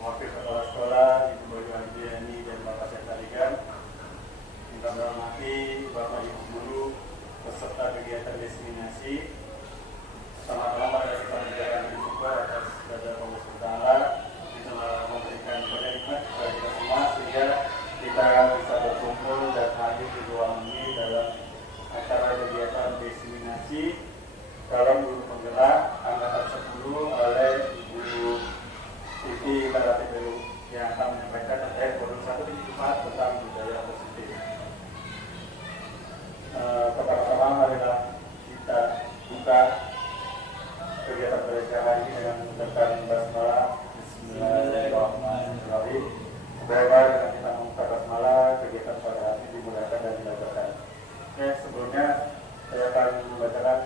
Wakil Kepala Sekolah Ibu Bayu Andriani dan Bapak Setarigan, yang kami hormati Bapak Ibu Guru peserta kegiatan destinasi. Pertama-tama pada kita menjalankan bersyukur atas kepada Allah Taala yang telah memberikan nikmat kepada kita semua sehingga kita bisa berkumpul dan hadir di ruang ini dalam acara kegiatan destinasi dalam guru penggerak angkatan 10 oleh Ibu Siti Terapi dulu yang akan menyampaikan terkait modul 174 tentang budaya positif. Pertama-tama marilah kita buka kegiatan belajar hari ini dengan mengucapkan basmalah. Bismillahirrahmanirrahim. Semoga dengan kita membuka basmalah kegiatan pada hari ini dimudahkan dan dilancarkan. Sebelumnya saya akan membacakan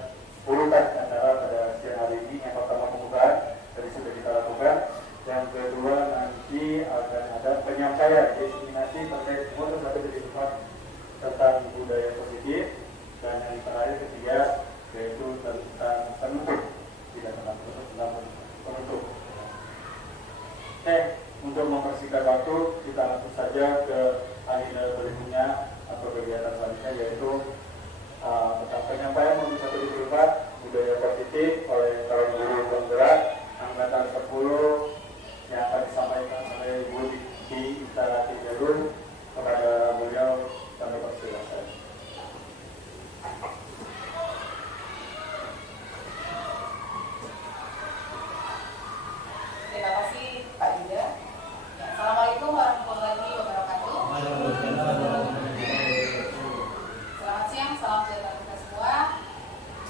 urutan acara pada siang hari ini. Yang pertama pembukaan tadi sudah kita lakukan. Yang kedua nanti akan ada penyampaian destinasi terkait modul 174 tentang budaya positif, dan yang terakhir ketiga yaitu tentang penutup, tidak tentang penutup, tentang penutup. Untuk mempersingkat waktu kita langsung saja ke agenda berikutnya atau kegiatan selanjutnya, yaitu tentang penyampaian modul 174 budaya positif oleh calon guru penggerak angkatan 10 yang akan disampaikan oleh Ibu Siti Terapi Jalur. Kepada beliau kami persilakan. Terima kasih Pak Yuda. Assalamualaikum warahmatullahi wabarakatuh. Selamat siang, salam sejahtera kita semua.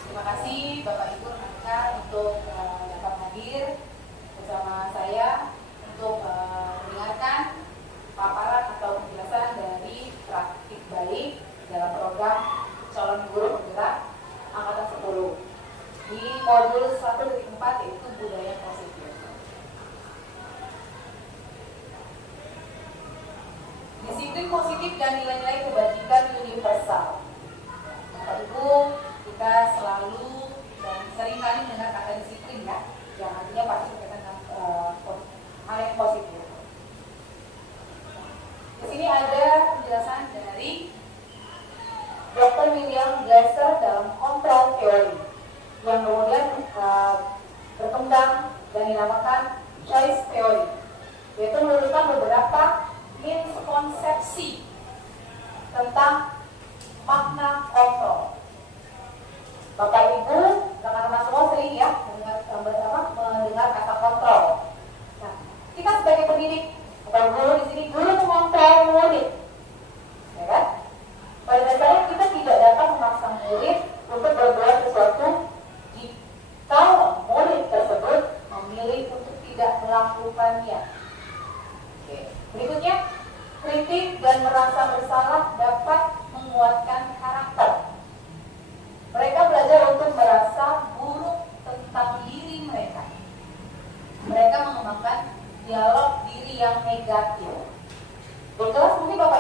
Terima kasih Bapak Ibu rekan untuk dapat hadir bersama saya untuk mendengarkan paparan atau penjelasan dari praktik baik dalam program calon guru penggerak angkatan 10 di modul 1.4 yaitu budaya positif. Disiplin positif dan nilai-nilai kebajikan universal. Bapak Ibu, kita selalu dan seringkali mendengar kata disiplin ya, yang artinya pasti berkaitan dengan hal yang positif. Di sini ada penjelasan dari Dr. William Glasser dalam control theory yang kemudian berkembang dan dinamakan choice theory, yaitu menunjukkan beberapa miskonsepsi tentang makna kontrol. Bapak Ibu, rekan-rekan semua sering ya mendengar kata kontrol. Nah, kita sebagai pendidik atau guru di sini, guru mengontrol murid, ya kan? Pada dasarnya kita tidak dapat memaksa murid untuk berbuat sesuatu jika murid tersebut memilih untuk tidak melakukannya. Oke. Berikutnya, kritik dan merasa bersalah dapat menguatkan karakter. Mereka belajar untuk merasa buruk tentang diri mereka. Mereka mengembangkan dialog diri yang negatif. Di kelas mungkin Bapak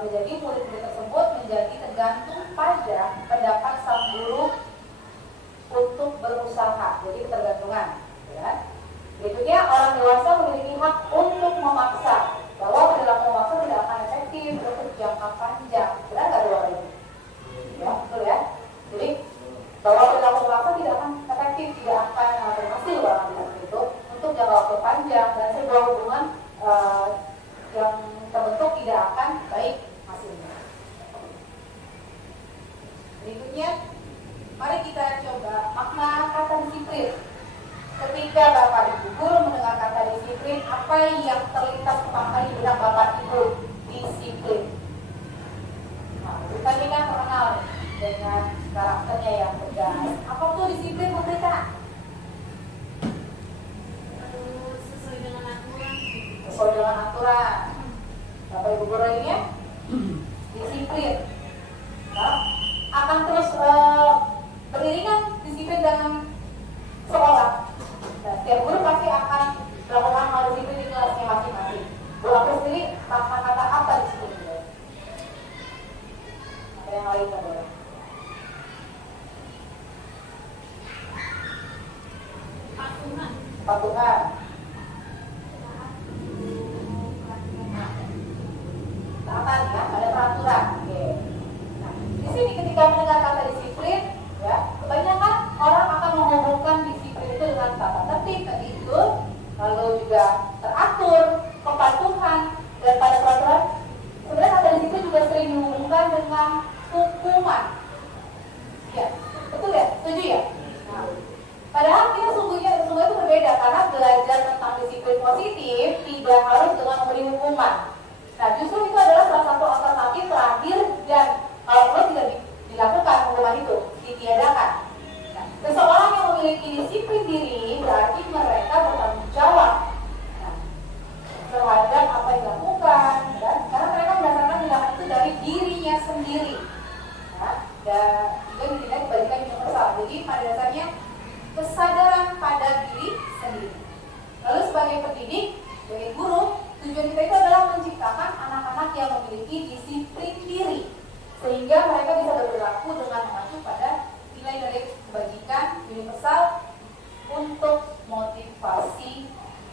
menjadi murid-murid tersebut menjadi tergantung pada pendapat sang guru untuk berusaha, jadi ketergantungan. Ya. Berikutnya, orang dewasa memiliki hak untuk memaksa, bahwa perilaku memaksa tidak akan efektif untuk jangka panjang. Benar nggak dua ini? Ya, betul ya. Jadi bahwa perilaku memaksa tidak akan efektif, tidak akan berhasil dalam itu untuk jangka waktu panjang, dan sebuah hubungan yang terbentuk tidak akan baik hasilnya. Berikutnya, mari kita coba makna kata disiplin. Ketika Bapak Ibu guru mendengar kata disiplin, apa yang terlintas pertama kali di benak Bapak Ibu? Disiplin. Nah, kita ini kan terkenal dengan karakternya yang tegas. Apa tuh disiplin, Bu Rita? Sesuai dengan aturan. Sesuai dengan aturan. Bapak Ibu guru ini ya, disiplin. Nah, akan terus beriringan disiplin dengan sekolah. Nah, setiap guru pasti akan melakukan hal disiplin di kelasnya masing-masing. Bu aku sendiri makna kata apa disiplin? Ada yang lain kan? Patuhan. Patuhan. Taatan ya, ada peraturan. Oke. Nah, di sini ketika mendengar kata disiplin, ya, kebanyakan orang akan menghubungkan disiplin itu dengan tata tertib tadi itu, lalu juga teratur, kepatuhan, dan pada peraturan. Sebenarnya kata disiplin juga sering dihubungkan dengan hukuman. Ya, betul ya? Setuju ya? Nah, padahal kita sungguhnya itu berbeda, karena belajar tentang disiplin positif tidak harus dengan memberi hukuman. Nah, justru itu adalah salah satu alternatif terakhir, dan kalau perlu tidak dilakukan hukuman itu, ditiadakan. Nah, seseorang yang memiliki disiplin diri berarti mereka bertanggung jawab terhadap apa yang dilakukan, dan karena mereka berdasarkan tindakan itu dari dirinya sendiri. Nah, dan juga tidak dibagikan universal. Jadi pada dasarnya kesadaran pada diri sendiri. Lalu sebagai pendidik, sebagai guru, tujuan kita itu adalah menciptakan anak-anak yang memiliki disiplin diri, sehingga mereka bisa berperilaku dengan mengacu pada nilai-nilai kebajikan universal untuk motivasi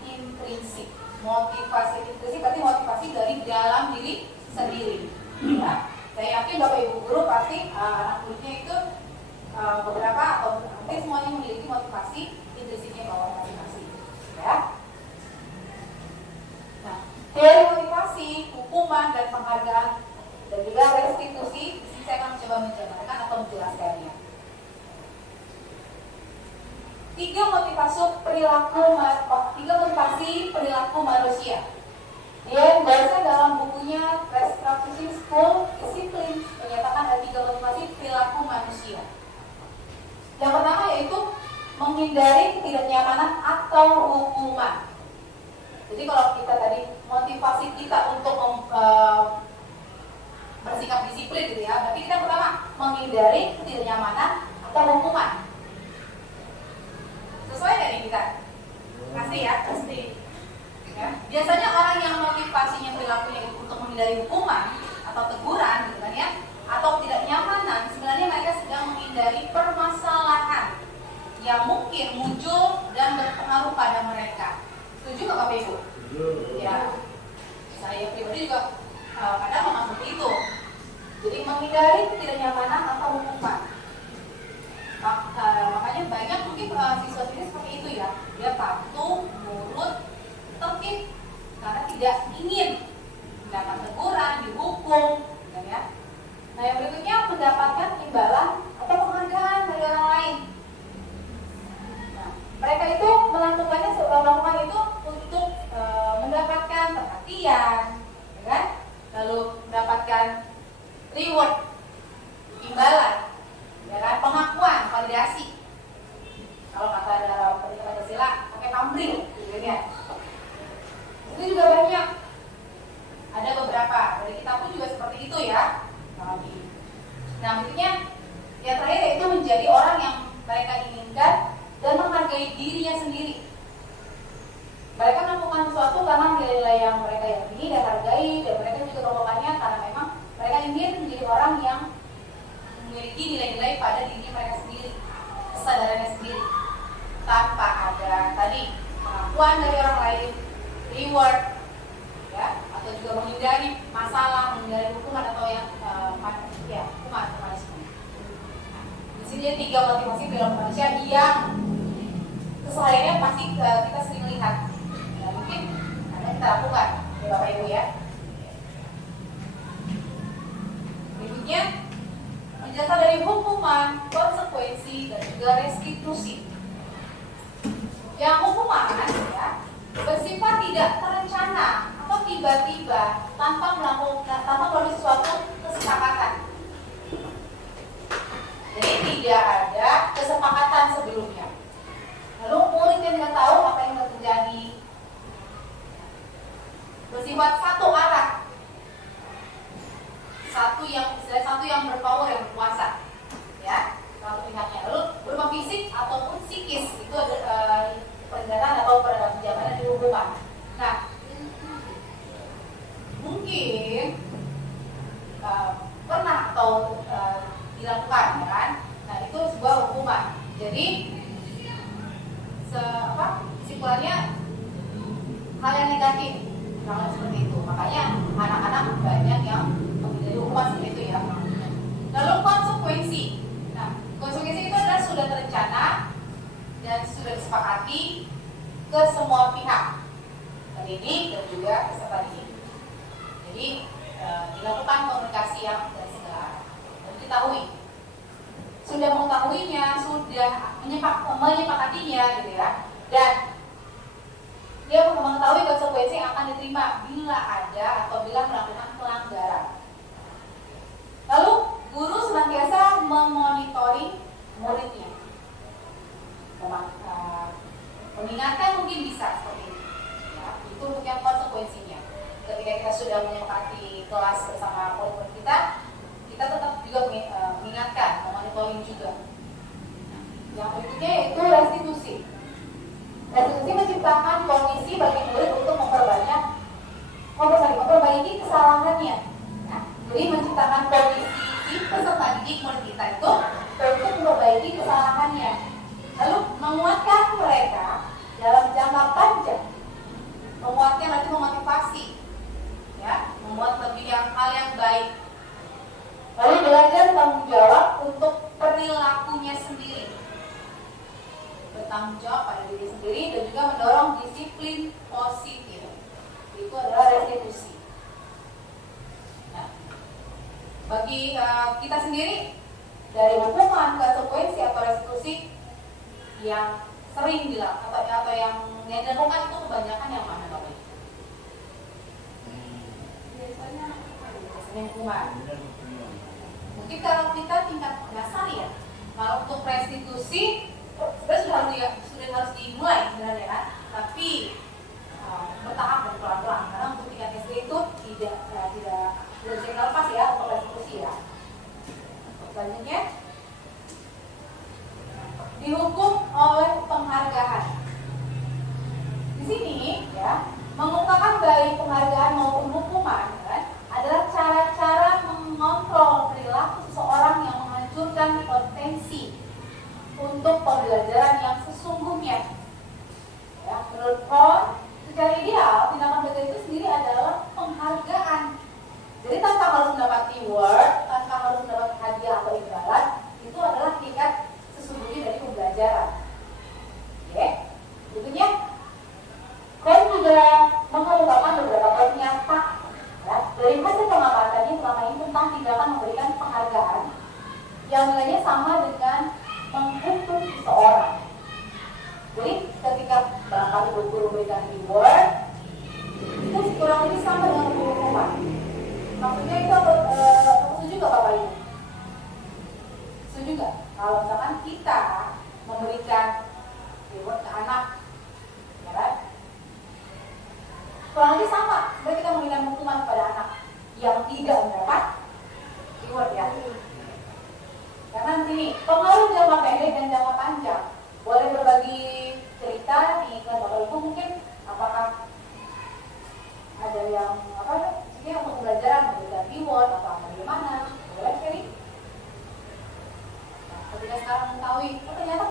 intrinsik. Motivasi intrinsik berarti motivasi dari dalam diri sendiri. Ya. Saya yakin Bapak Ibu guru pasti anak muridnya itu beberapa atau hampir semuanya memiliki motivasi intrinsiknya bawah masing-masing. Ya. Nah, teori motivasi, hukuman dan penghargaan dan juga restitusi, di sini saya akan mencoba menjelaskan atau menjelaskannya. 3 motivasi perilaku manusia. Dia membaca dalam bukunya Restructuring School Discipline menyatakan ada 3 motivasi perilaku manusia. Yang pertama yaitu menghindari ketidaknyamanan atau hukuman. Jadi kalau kita tadi motivasi kita untuk bersikap disiplin gitu ya, berarti kita pertama menghindari ketidaknyamanan atau hukuman. Sesuai dari kita? Pasti ya, pasti. Ya. Biasanya orang yang motivasinya perilakunya itu untuk menghindari hukuman atau teguran, gitu kan ya, atau tidak nyamanan, sebenarnya mereka sedang menghindari permasalahan yang mungkin muncul dan berpengaruh pada mereka. Setuju nggak Bapak Ibu? Ya, saya pribadi juga kadang memang seperti itu. Jadi menghindari ketidaknyamanan atau hukuman. Makanya banyak mungkin siswa ini seperti itu ya, dia patuh, nurut, tertib karena tidak ingin mendapat teguran, dihukum, ya. Nah yang berikutnya mendapatkan imbalan atau penghargaan dari orang lain. Nah, mereka itu melakukan itu untuk mendapatkan perhatian, ya kan? Lalu mendapatkan reward, imbalan. Ya kan, pengakuan, validasi. Kalau kata dalam pendidikan Pancasila, pakai pamrih, gitu ya. Itu juga banyak. Ada beberapa dari kita pun juga seperti itu ya. Nah, berikutnya yang terakhir yaitu menjadi orang yang mereka inginkan dan menghargai dirinya sendiri. Mereka melakukan sesuatu karena nilai-nilai yang mereka yakini dan hargai, dan mereka juga melakukannya karena memang kesadarannya sendiri tanpa ada tadi pengakuan dari orang lain, reward, ya, atau juga menghindari masalah, menghindari hukuman atau yang hukuman atau punishment. Nah, di sini ada 3 motivasi perilaku manusia yang kesehariannya pasti kita sering lihat. Ya, mungkin ada kita lakukan, ya Bapak Ibu ya. Berikutnya menjelaskan dari hukuman, konsekuensi, dan juga restitusi. Yang hukuman ya bersifat tidak terencana atau tiba-tiba tanpa melalui suatu kesepakatan. Jadi tidak ada kesepakatan sebelumnya. Lalu muridnya tidak tahu apa yang akan terjadi. Bersifat satu arah. Satu yang berpower, yang berkuasa, ya, satu pihaknya. Lalu berupa fisik ataupun psikis itu ada peringatan atau pada pinjaman di hukuman. Nah, mungkin pernah atau dilakukan, ya kan? Nah, itu sebuah hukuman. Jadi, simpulannya hal yang negatif, hal seperti itu. Makanya anak-anak banyak yang menjadi hukuman seperti itu ya. Lalu konsekuensi. Nah, konsekuensi itu adalah sudah terencana dan sudah disepakati ke semua pihak, pendidik dan juga peserta didik. Jadi dilakukan komunikasi yang dari segala arah dan diketahui. Sudah mengetahuinya, sudah menyepakatinya, gitu ya. Dan dia mengetahui konsekuensi yang akan diterima bila ada atau bila melakukan pelanggaran. Lalu guru senantiasa memonitoring muridnya. Mengingatkan mungkin bisa seperti itu. Ya, itu mungkin konsekuensinya. Ketika kita sudah menyepakati kelas bersama murid-murid kita tetap juga mengingatkan, memonitoring juga. Yang berikutnya yaitu restitusi. Restitusi menciptakan kondisi bagi murid untuk memperbaiki kesalahannya. Nah, jadi menciptakan kondisi peserta didik murid kita itu untuk memperbaiki kesalahannya. Lalu menguatkan mereka dalam jangka panjang. Menguatkan nanti memotivasi, ya, membuat lebih hal yang baik. Lalu belajar tanggung jawab untuk perilakunya sendiri. Bertanggung jawab pada diri sendiri dan juga mendorong disiplin positif. Itu adalah restitusi. Nah, bagi kita sendiri dari hukuman, konsekuensi atau restitusi yang sering dilakukan atau yang dilakukan itu kebanyakan yang mana Bapak? Biasanya hukuman. Mungkin kalau kita tingkat dasar ya, kalau untuk restitusi sebenarnya sudah harus dimulai sebenarnya kan, tapi bertahap dan pelan-pelan. Karena untuk tingkat SD itu tidak bisa lepas ya untuk restitusi ya. Selanjutnya dihukum oleh penghargaan. Di sini ya, mengungkapkan baik penghargaan maupun hukuman kan, adalah cara-cara mengontrol perilaku seseorang yang menghancurkan potensi untuk pembelajaran yang sesungguhnya. Ya, menurut Ron, secara ideal tindakan belajar itu sendiri adalah penghargaan. Jadi tanpa harus mendapat reward, tanpa harus mendapat hadiah atau imbalan, itu adalah tingkat sesungguhnya dari pembelajaran. Oke, berikutnya Ron juga mengemukakan beberapa pernyataan ya, dari hasil pengamatannya selama ini tentang tindakan memberikan penghargaan yang nilainya sama dengan menghukum seseorang. Jadi ketika barangkali guru memberikan reward, itu kurang lebih sama dengan hukuman. Maksudnya itu setuju nggak Bapak Ibu? Setuju nggak? Kalau misalkan kita memberikan reward ke anak, ya kan? Kurang lebih sama seperti kita memberikan hukuman kepada anak yang tidak mendapat reward ya. Karena ini pengaruh jangka pendek dan jangka panjang. Boleh berbagi cerita nih ke Bapak Ibu mungkin apakah ada yang ini untuk pembelajaran memberikan reward atau bagaimana? Boleh sharing? Nah, ketika sekarang mengetahui ternyata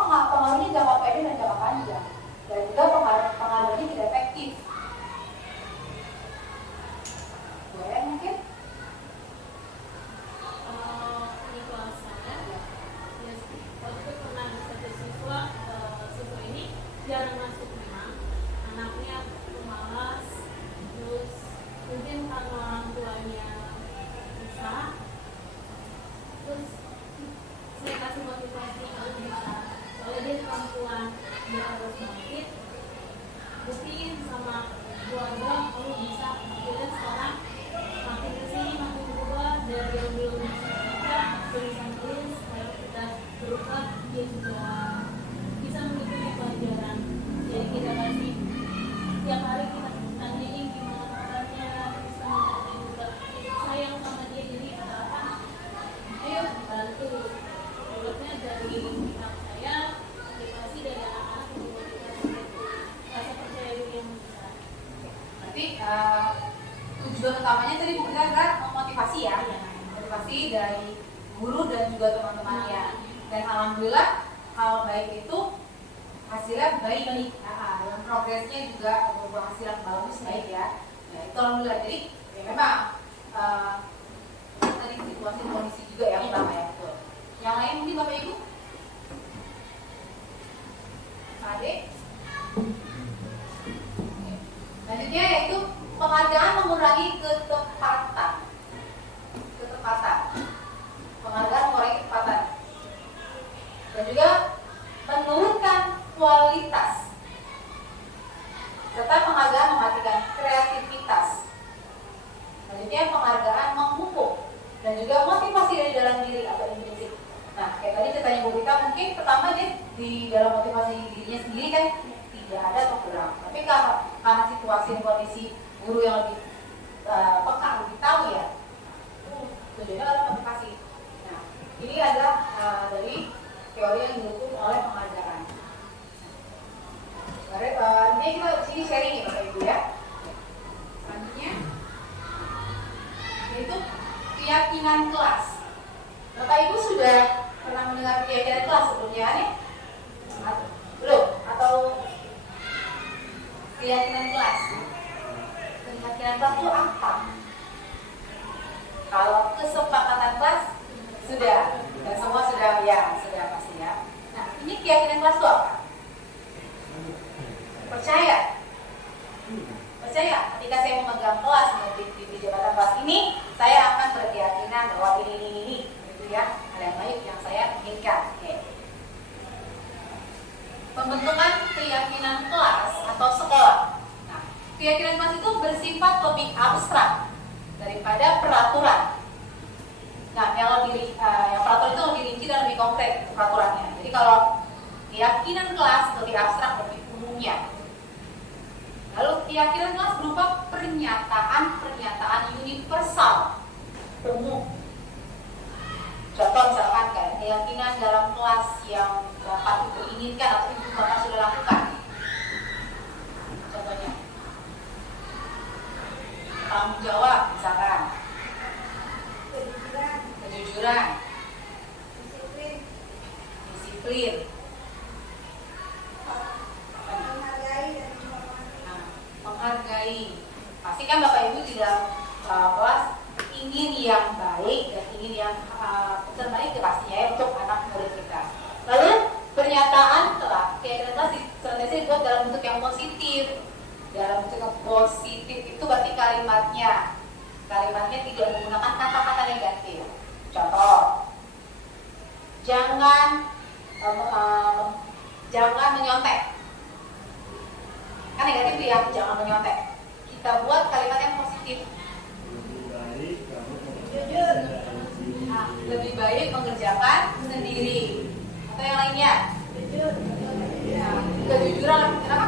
motivasi ya, motivasi dari guru dan juga teman-temannya. Dan alhamdulillah hal baik itu hasilnya baik, dan progresnya juga berhasil bagus baik ya. Nah itu alhamdulillah. Jadi ya memang tadi situasi kondisi juga yang utama ya, betul. Yang lain mungkin Bapak Ibu? Adik? Selanjutnya yaitu penghargaan mengurangi ketepatan. Penghargaan mengurangi ketepatan. Dan juga menurunkan kualitas. Serta penghargaan mematikan kreativitas. Selanjutnya penghargaan memupuk dan juga motivasi dari dalam diri atau intrinsik. Nah, kayak tadi ceritanya Bu Rita, mungkin pertama dia di dalam motivasi dirinya sendiri kan tidak ada atau kurang. Tapi karena situasi dan kondisi guru yang lebih peka, lebih tahu ya, tujuannya adalah motivasi. Nah, ini adalah dari teori yang didukung oleh penghargaan. Ini kita di sini sharing ya Bapak Ibu ya. Selanjutnya yaitu keyakinan kelas. Bapak Ibu sudah pernah mendengar keyakinan kelas sebelumnya nih? Belum? Atau keyakinan kelas? Keyakinan kelas itu apa? Kalau kesepakatan kelas sudah, dan semua sudah pasti ya. Nah, ini keyakinan kelas itu apa? Percaya ketika saya memegang kelas di jabatan kelas ini, saya akan berkeyakinan bahwa ini gitu ya, ada yang baik yang saya inginkan. Oke. Pembentukan keyakinan kelas atau sekolah. Nah, keyakinan kelas itu bersifat lebih abstrak daripada peraturan. Nah, yang peraturan itu lebih rinci dan lebih konkret peraturannya. Jadi kalau keyakinan kelas lebih abstrak, lebih umumnya. Lalu keyakinan kelas berupa pernyataan universal, umum. Contoh misalkan kayak keyakinan dalam kelas yang Bapak Ibu inginkan atau Ibu Bapak sudah lakukan. Contohnya tanggung jawab misalkan, kejujuran, disiplin, menghargai. Pasti kan Bapak Ibu di dalam kelas ingin yang baik dan ingin yang terbaik pastinya ya untuk anak murid kita. Lalu pernyataan keyakinan kelas senantiasa dibuat dalam bentuk yang positif. Dalam bentuk yang positif itu berarti kalimatnya tidak menggunakan kata-kata negatif. Contoh, jangan menyontek. Kan negatif ya, jangan menyontek. Kita buat kalimat yang positif. Lebih baik mengerjakan sendiri. Atau yang lainnya? Kejujuran, kenapa?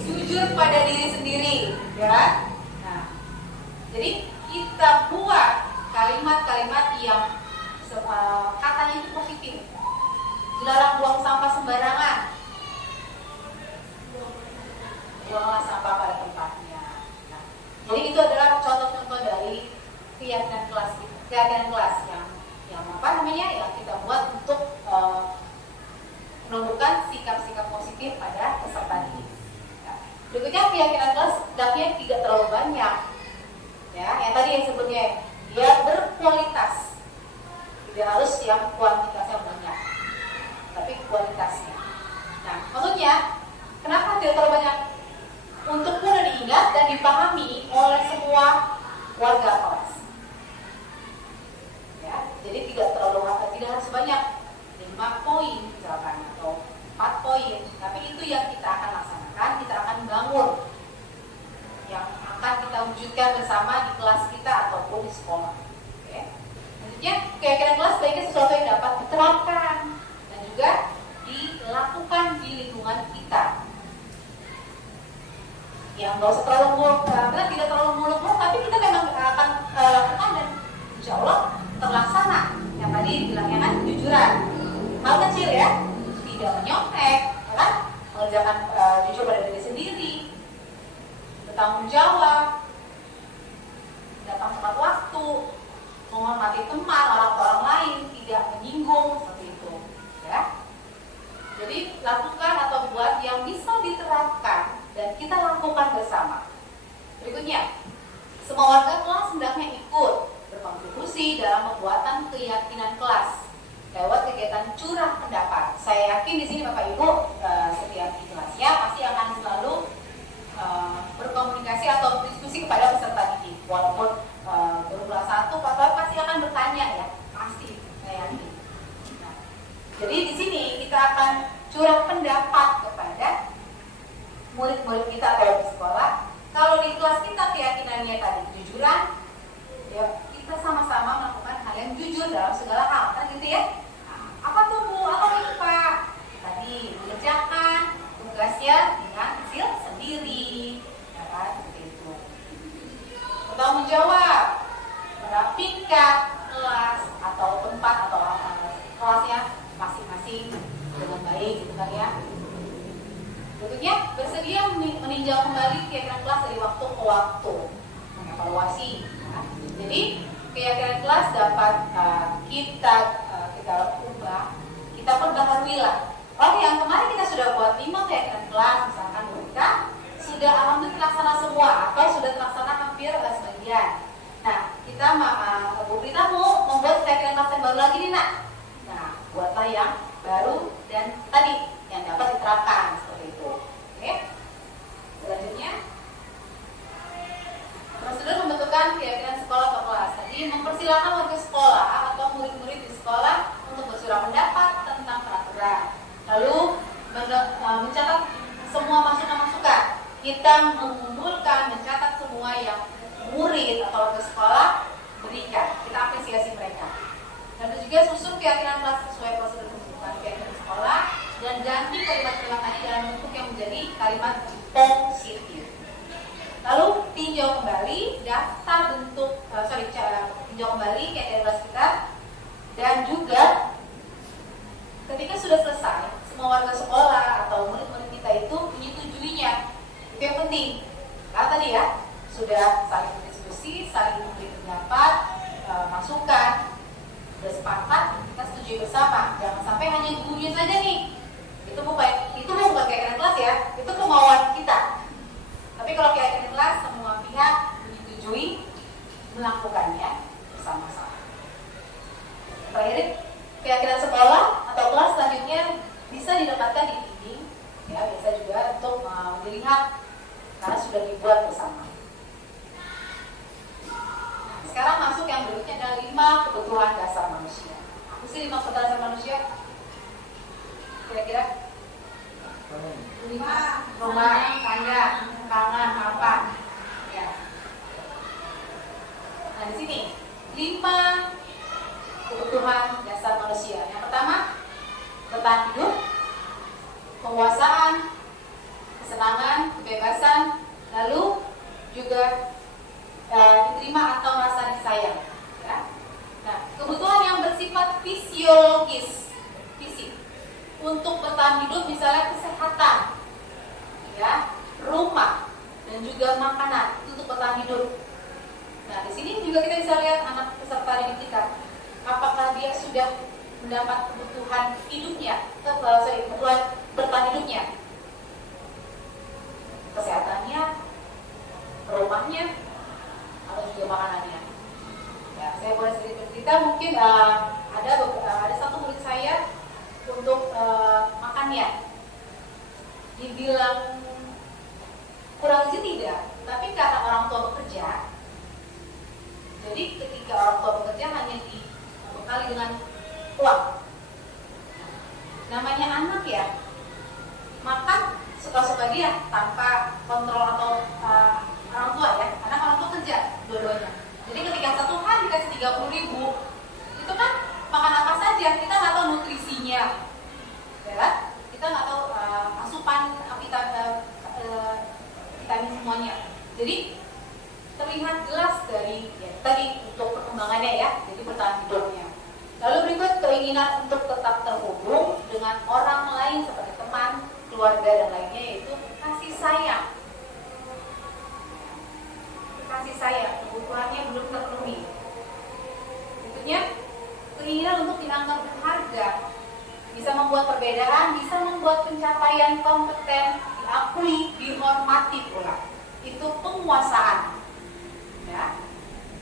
Jujur pada diri sendiri, ya. Nah, jadi kita buat kalimat-kalimat yang katanya itu positif. Dilarang buang sampah sembarangan. Buanglah sampah pada tempatnya. Nah, jadi itu adalah contoh-contoh dari keyakinan kelas yang kita buat untuk menumbuhkan sikap-sikap positif pada peserta didik. Nah, berikutnya keyakinan kelas hendaknya tidak terlalu banyak. Ya, yang tadi yang sebelumnya dia berkualitas. Tidak harus yang kuantitasnya banyak, tapi kualitasnya. Nah, maksudnya kenapa tidak terlalu banyak? Untuk mudah diingat dan dipahami oleh semua warga kelas. Ya, jadi tidak harus banyak 5 poin misalkan atau 4 poin, tapi itu yang kita akan laksanakan, kita akan bangun, yang akan kita wujudkan bersama di kelas kita ataupun di sekolah. Oke. Selanjutnya, keyakinan kelas sebagai sesuatu yang dapat diterapkan dan juga dilakukan di lingkungan kita. Yang nggak usah terlalu muluk, tidak terlalu muluk-muluk, tapi kita memang akan lakukan dan insya Allah terlaksana. Yang tadi bilangnya kan kejujuran, hal kecil ya, tidak menyontek, ya kan? Mengerjakan jujur pada diri sendiri, bertanggung jawab, datang tepat waktu, menghormati teman, orang lain, tidak menyinggung seperti itu, ya. Jadi lakukan atau buat yang bisa diterapkan dan kita lakukan bersama. Berikutnya, semua warga kelas hendaknya ikut berkontribusi dalam pembuatan keyakinan kelas lewat kegiatan curah pendapat. Saya yakin di sini Bapak Ibu setiap di kelasnya pasti akan selalu berkomunikasi atau berdiskusi kepada peserta didik. Walaupun baru kelas 1, Bapak pasti akan bertanya ya, pasti saya yakin. Nah, jadi di sini kita akan curah pendapat kepada murid-murid kita atau di sekolah. Kalau di kelas kita keyakinannya tadi kejujuran, ya kita sama-sama melakukan hal yang jujur dalam segala hal, kan gitu ya? Apa tuh Bu? Apa itu Pak? Tadi mengerjakan tugasnya dengan hasil sendiri, ya kan? Seperti itu. Bertanggung jawab, merapikan kelas atau tempat atau kelasnya masing-masing dengan baik, gitu kan ya? Berikutnya, bersedia meninjau kembali keyakinan kelas dari waktu ke waktu, mengevaluasi. Ya. Jadi keyakinan kelas dapat kita ubah, kita perbaharui lah. Oh, yang kemarin kita sudah buat 5 keyakinan kelas, misalkan kita sudah alhamdulillah terlaksana semua atau sudah terlaksana hampir sebagian. Nah, kita Bu Prita mau membuat keyakinan kelas yang baru lagi nih nak. Nah, buatlah yang baru dan tadi yang dapat diterapkan seperti itu. Oke. Selanjutnya, prosedur pembentukan keyakinan sekolah atau kelas. Jadi mempersilahkan warga sekolah atau murid-murid di sekolah untuk bersuara pendapat tentang peraturan. Lalu mencatat semua masukan-masukan. Kita mengumpulkan, mencatat semua yang murid atau warga sekolah berikan. Kita apresiasi mereka. Dan juga susun keyakinan kelas sesuai prosedur pembentukan keyakinan sekolah dan ganti kalimat-kalimat tadi dalam bentuk yang menjadi kalimat positif. Lalu tinjau kembali daftar bentuk tinjau kembali keyakinan kelas kita dan juga ketika sudah selesai semua warga sekolah atau murid-murid kita itu menyetujuinya. Itu yang penting. Karena tadi ya sudah saling berdiskusi, saling memberi pendapat, masukan, sudah sepakat, kita setuju bersama. Jangan sampai hanya gurunya saja nih. Itu bukan keyakinan kelas ya, itu kemauan kita. Tapi kalau keyakinan kelas semua pihak menyetujui melakukannya bersama-sama. Terakhir, keyakinan sekolah atau kelas selanjutnya bisa didapatkan di dinding, ya biasa juga untuk dilihat karena sudah dibuat bersama. Nah, sekarang masuk yang berikutnya adalah 5 kebutuhan dasar manusia. Apa sih 5 kebutuhan dasar manusia? Kira-kira? Rumah, tangga, pangan, papan. Ya. Nah di sini 5 kebutuhan dasar manusia. Yang pertama, bertahan hidup, penguasaan, kesenangan, kebebasan, lalu juga diterima atau rasa disayang. Ya. Nah, kebutuhan yang bersifat fisiologis, fisik. Untuk bertahan hidup misalnya kesehatan, ya, rumah, dan juga makanan itu untuk bertahan hidup. Nah di sini juga kita bisa lihat anak peserta didik kita, apakah dia sudah mendapat kebutuhan hidupnya, kebutuhan bertahan hidupnya, kesehatannya, rumahnya, atau juga makanannya. Ya, saya boleh sedikit bercerita, mungkin ada satu murid saya untuk makannya dibilang kurang gizi tidak, tapi karena orang tua bekerja, jadi ketika orang tua bekerja hanya dibekali dengan uang. Namanya anak ya, makan suka-suka dia tanpa kontrol atau orang tua ya, karena orang tua kerja dua-duanya. Jadi ketika satu hari dikasih 30.000, itu kan makan apa saja, kita nggak tahu nutrisinya, ya kan? Kita nggak tahu asupan vitamin semuanya. Jadi terlihat jelas dari tadi untuk perkembangannya ya, jadi bertahan hidupnya. Lalu berikut keinginan untuk tetap terhubung dengan orang lain seperti teman, keluarga dan lainnya, yaitu kasih sayang. Kasih sayang, kebutuhannya belum terpenuhi. membuat perbedaan bisa membuat pencapaian kompeten diakui, dihormati pula. Itu penguasaan, ya,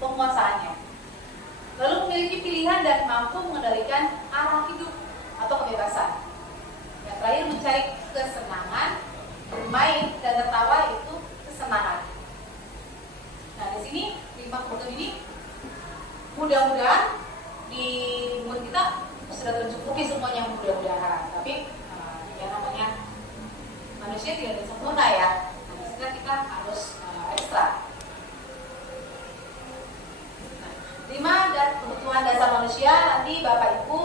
penguasaannya. Lalu memiliki pilihan dan mampu mengendalikan arah hidup atau kebebasan. Yang terakhir mencari kesenangan, bermain dan tertawa itu kesenangan. Nah di sini 5 kebutuhan ini mudah-mudahan di umur kita sudah tercukupi semuanya mudah-mudahan. Tapi yang namanya manusia tidak ada sempurna ya. Nah, disini kita harus ekstra. Nah, 5 dan kebutuhan dasar manusia nanti Bapak Ibu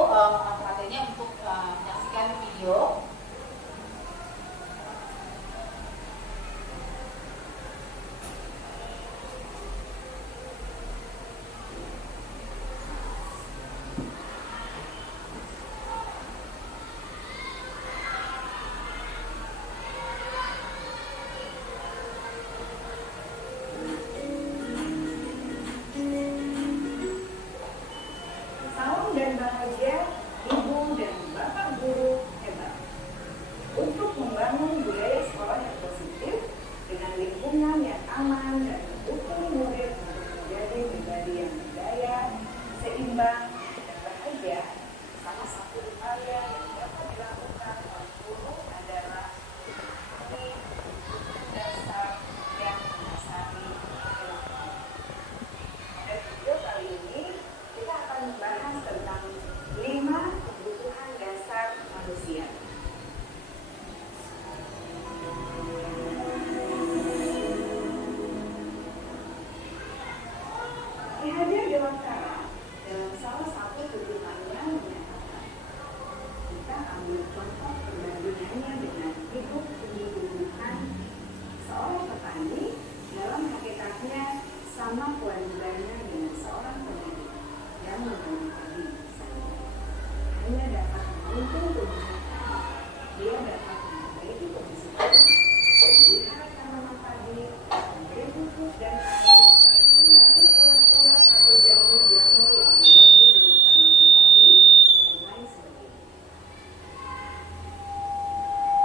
materinya untuk menyaksikan video. Salam dan bahagia Ibu dan Bapak Guru hebat. Untuk membangun budaya sekolah yang positif dengan lingkungan yang aman dan mendukung murid untuk menjadi pribadi yang berdaya, seimbang, dan bahagia, salah satu upaya yang dapat dilakukan oleh guru adalah dasar yang mendasari perilaku. Pada video kali ini kita akan membahas tentang 5 kebutuhan dasar manusia. Ki Hajar Dewantara dalam salah satu tulisannya menyatakan, kita ambil contoh perbandingannya dengan hidup tumbuh-tumbuhan. Seorang petani dalam hakikatnya sama kewajibannya dengan seorang pendidik yang memberi padi saja. Hanya dapat menuntun tumbuhan tadi. Dia dapat memperbaiki kondisi tanah, memelihara tanaman padi, memberi pupuk dan air, mengasuh ulat-ulat atau jamur-jamur yang mengganggu hidup tanaman tadi, dan lain sebagainya.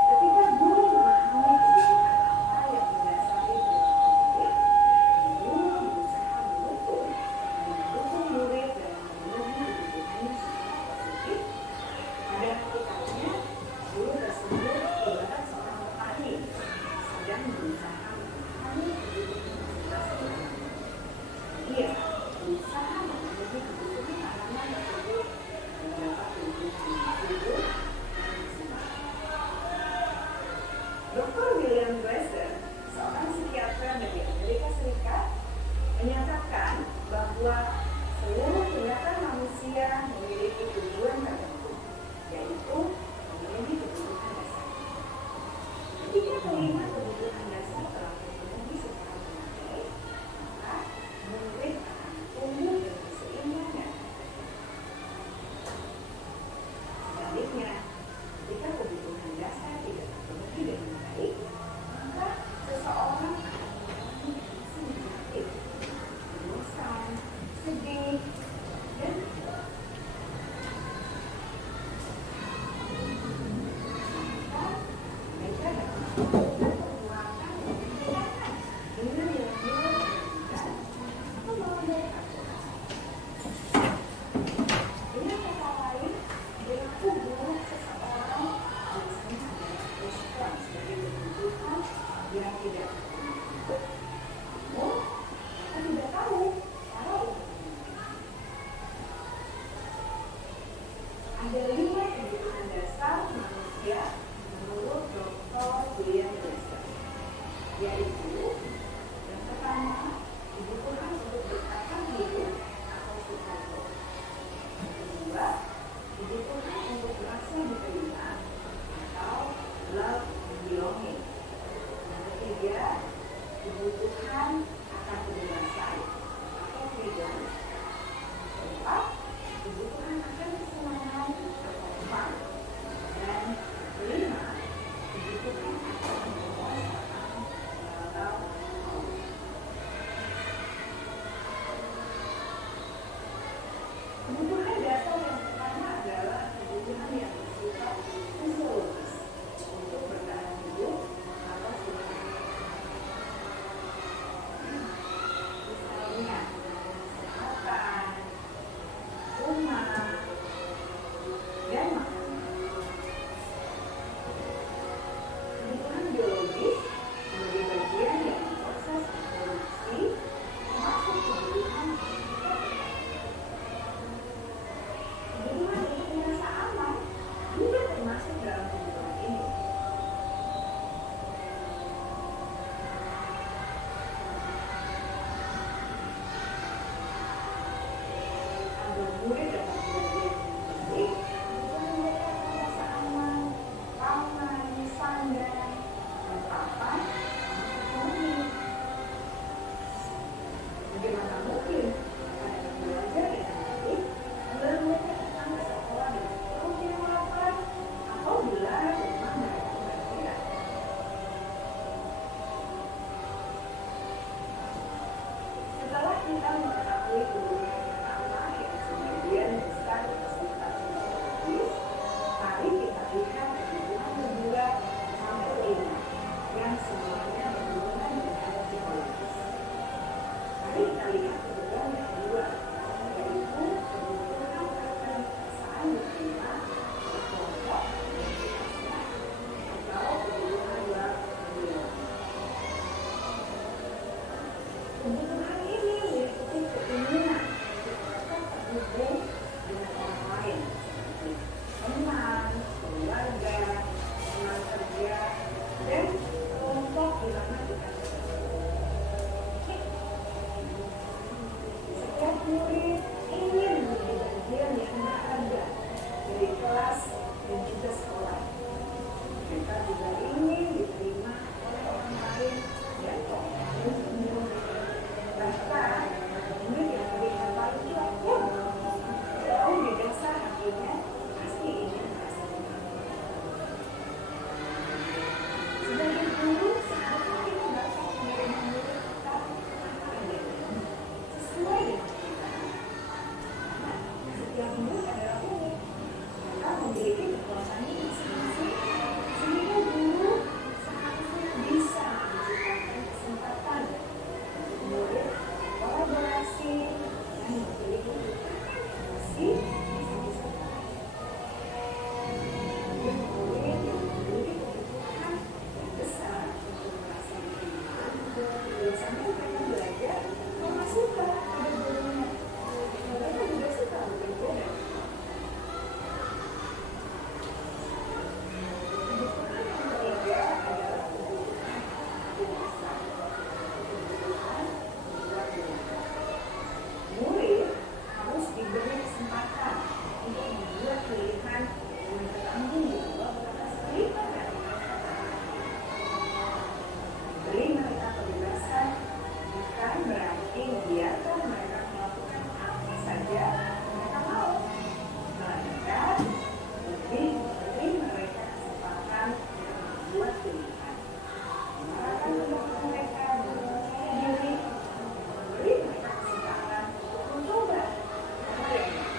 Ketika guru memahami kebutuhan apa yang mendasari perilaku murid, guru berusaha menuntun dan mendukung murid dalam memenuhi kebutuhannya secara positif. Pada hakikatnya, guru tersebut ibarat seorang petani sedang berusaha memahami kebutuhan masing-masing. Dia berusaha memenuhi kebutuhan tanaman tersebut dan dapat kebutuhan hidup dan maksimal. Dr. William Glasser, seorang psikiater dari Amerika Serikat, menyatakan bahwa seluruh tindakan manusia memiliki tujuan tertentu, yaitu memenuhi kebutuhan dasar. Ketika kelima kebutuhan dasar telah terpenuhi secara memadai, maka murid akan tumbuh dengan keseimbangan. Sebaliknya, ketika kebutuhan dasar tidak terpenuhi dengan baik, maka seseorang akan mengalami emosi negatif, bosan, sedih, dan maka mereka dapat melakukan perbuatan yang menyenangkan dengan nilai-nilai pendidikan atau melanggar aturan. Dengan kata lain, perilaku buruk seseorang biasanya adalah respon sebagai kebutuhan yang tidak terpenuhi. Namun, kita tidak tahu cara untuk memenuhinya. Ada 5 kebutuhan dasar manusia menurut Dr. William Glasser, yaitu yang pertama, kebutuhan untuk bertahan hidup atau survival. Yang kedua, kebutuhan untuk merasa diterima atau love and belonging. Yang ketiga, kebutuhan akan kebebasan atau freedom. Yang keempat, kebutuhan akan kesenangan atau fun. Dan yang kelima, kebutuhan akan kekuasaan atau power. Kebutuhan dasar yang pertama adalah kebutuhan yang bersifat terhubung dengan orang lain seperti teman, keluarga, teman kerja, dan kelompok di mana kita setiap murid ingin menjadi bagian yang berharga dari kelas dan juga sekolah. Mereka juga ingin diterima oleh orang lain dan murid. Bahkan murid yang terlihat paling cuek pun jauh di dasar hatinya pasti ingin merasa dihargai. Sebagai guru, seharusnya kita dapat menerima murid kita apa adanya, sesuai dengan kita. Karena setiap murid adalah unik. Mereka memiliki kekuatannya masing-masing, sehingga guru seharusnya bisa menciptakan kesempatan untuk murid kolaborasi dan memiliki emosi bisa dan murid yang memiliki kebutuhan yang besar untuk merasa diterima, biasanya mereka belajar karena suka pada gurunya. Mereka juga suka berbeda. Kebutuhan yang ketiga adalah kebutuhan dewasa. Kebutuhan membuat dewasa. Murid harus diberi kesempatan untuk membuat pilihan yang bertanggung jawab atas pilihan mereka. Beri mereka kebebasan bukan berarti membiarkan mereka melakukan apa saja yang mereka mau, melainkan lebih memberi mereka kesempatan untuk membuat pilihan. Mengarahkan untuk mereka percaya diri, memberi mereka kesempatan untuk mencoba hal yang baru.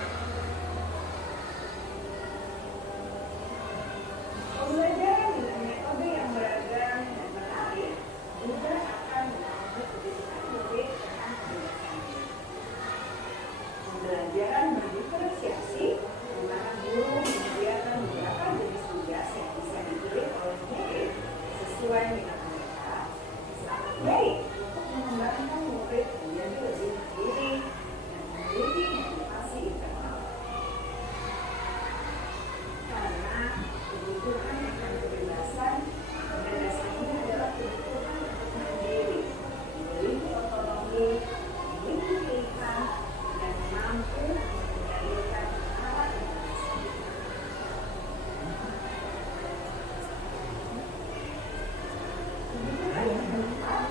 Pembelajaran dengan metode yang beragam dan menarik juga akan membantu kebutuhan murid dengan kebiasaan diri. Pembelajaran berdiferensiasi, di mana guru menyediakan beberapa jenis tugas yang bisa dipilih oleh murid sesuai minat mereka, sangat baik untuk mengembangkan murid menjadi lebih mandiri dan memiliki motivasi internal. Karena kebutuhan akan kebebasan pada dasarnya adalah kebutuhan untuk mandiri, memiliki otonomi, memiliki pilihan, dan mampu mengendalikan arah emosi. Kebutuhan yang keempat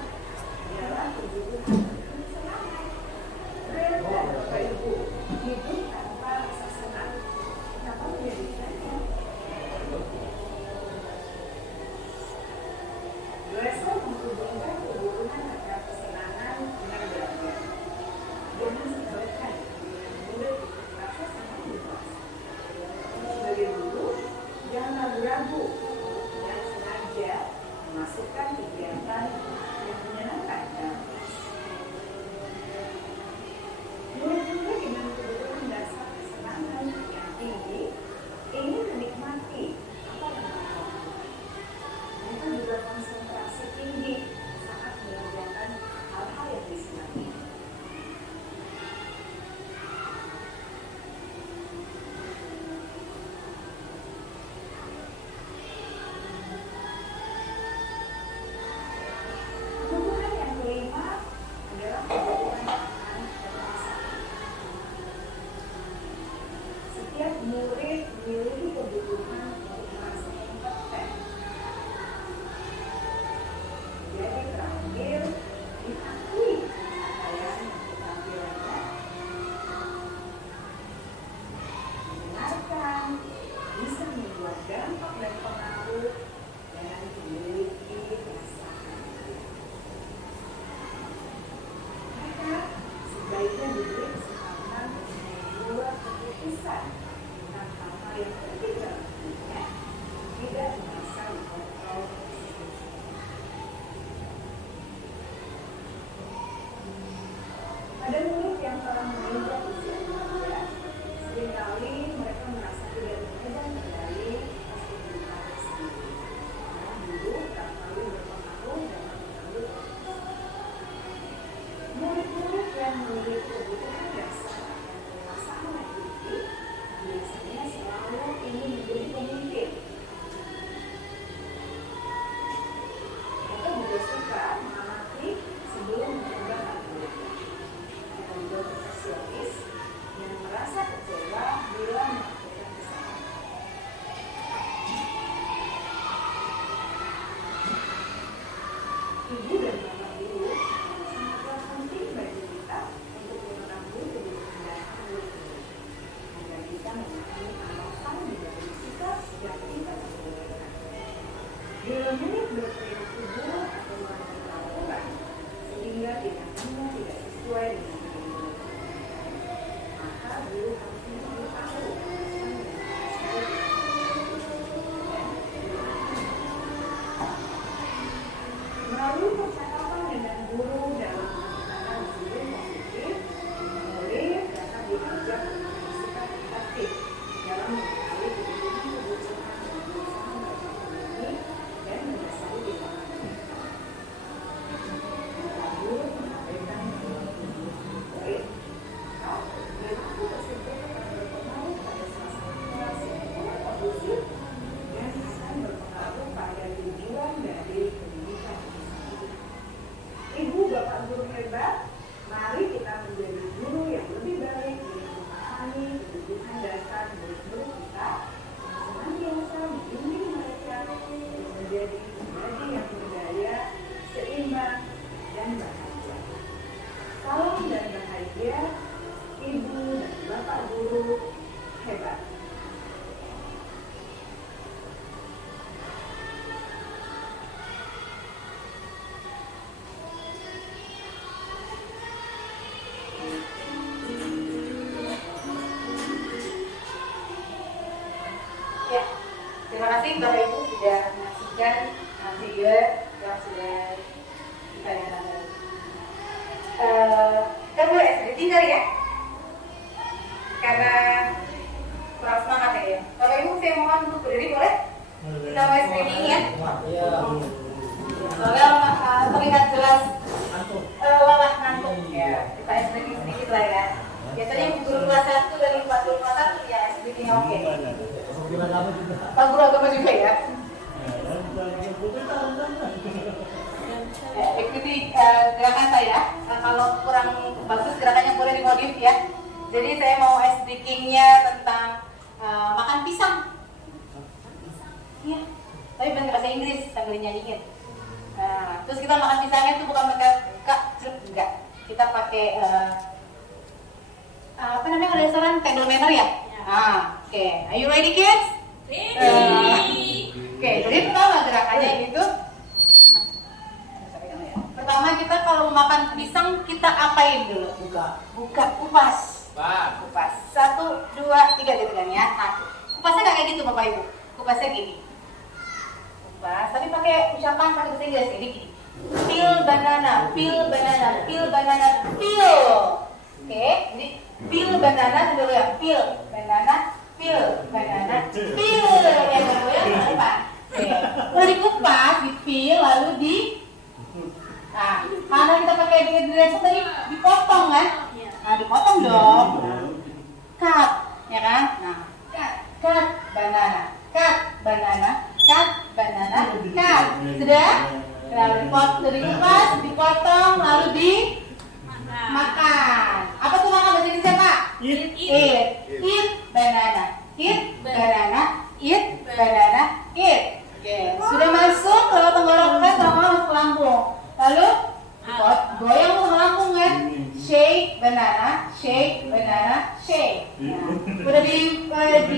adalah kebutuhan untuk semangat. Rela Bapak Ibu hidup tanpa rasa senang. Kenapa menjadikannya? Glasgow menghubungkan kebutuhan terhadap kesenangan dengan belajar. Jangan sebabkan dengan murid merasa senang di kelas. Sebagai guru, jangan ragu-ragu dan sengaja memasukkan kegiatan yang menyenangkan dalam kelas. Murid-murid dengan kebutuhan dasar kesenangan yang tinggi ingin menikmati apa yang mereka lakukan. Mereka juga konsentrasi tinggi saat mengerjakan hal-hal yang disenangi. Kebutuhan yang kelima adalah kebutuhan akan kekuasaan. Setiap murid memiliki kebutuhan untuk merasa kompeten, jadi terampil, diakui pencapaian dan keterampilannya, mendengarkan, bisa membuat dampak dan pengaruh, dan memiliki perasaan. Maka sebaiknya diberi kesempatan untuk membuat keputusan tentang hal-hal yang penting dalam hidupnya, tidak merasa dikontrol. Pada murid yang telah menginjak usia remaja, seringkali mereka merasa tidak memegang kendali atas kehidupannya sendiri. Karena guru tak selalu berpengaruh dalam mengambil keputusan. Murid-murid yang memiliki kebutuhan dasar dan dewasa berperilaku buruk atau melakukan peraturan sehingga tindakannya tidak sesuai dengan ketentuan. Maka guru harus memberitahu atasan dan melalui percakapan dengan guru dalam menciptakan disiplin positif, murid dapat diajak mengambil sikap aktif dalam mengetahui kebutuhan dan berusaha berkomunikasi dan mendasari tindakan. Jika guru mengabaikan murid, maka perilaku tersebut akan berpengaruh pada suasana kelas yang kurang kondusif dan akan berpengaruh pada tujuan dari pendidikan. Ibu bapak guru hebat, mari kita menjadi guru yang lebih baik dengan memahami kebutuhan dasar murid-murid kita yang senantiasa membimbing mereka untuk menjadi pribadi yang berdaya, seimbang, dan bahagia. Salam dan bahagia, ibu dan bapak guru hebat. Ya, terima kasih Bapak Ibu sudah menyaksikan video yang sudah ditayangkan tadi. Kita mulai SDT kali ya, karena kurang semangat ya. Bapak Ibu saya mohon untuk berdiri boleh? Kita mulai SDT ya. Soalnya terlihat jelas lelah ngantuk ya. Kita SDT sedikit lah ya. Biasanya guru kelas 1 dari 41 ya SDT-nya oke. Pak Guru Agama juga ya. Ikuti gerakan saya. Kalau kurang bagus gerakannya boleh dimodif ya. Jadi saya mau ice breaking-nya tentang makan pisang. Iya. Tapi bukan bahasa Inggris sambil nyanyiin. Terus kita makan pisangnya itu bukan pakai kak, enggak. Kita pakai apa namanya kalau restoran candle manner ya? Oke. Are you ready kids? Oke, jadi pertama gerakannya itu pertama kita kalau makan pisang kita apain dulu? Buka, kupas. Kupas. 1, 2, 3 gitu kan ya. Nah, kupasnya nggak kayak gitu Bapak Ibu. Kupasnya gini. Kupas, tapi pakai ucapan pakai bahasa Inggris ini gini. Peel banana, peel banana, peel banana, peel. Oke, jadi peel banana dulu ya. Peel banana, peel banana, peel. Ya dulu ya apa? Oke, udah dikupas, dipeel lalu di karena kita pakai dehydrator tadi dipotong kan? Nah, dipotong dong. Cut, ya kan? Nah, cut banana, cut banana, cut banana, cut. Sudah? Lalu dikupas, dipotong, lalu dimakan. Apa tuh makan bahasa Indonesia Pak? Eat banana, eat banana, eat banana, eat. Oke, sudah masuk ke tenggorokan sama masuk lambung. Lalu goyang ke lambung kan? Shake banana, shake banana, shake. Nah, udah digoyang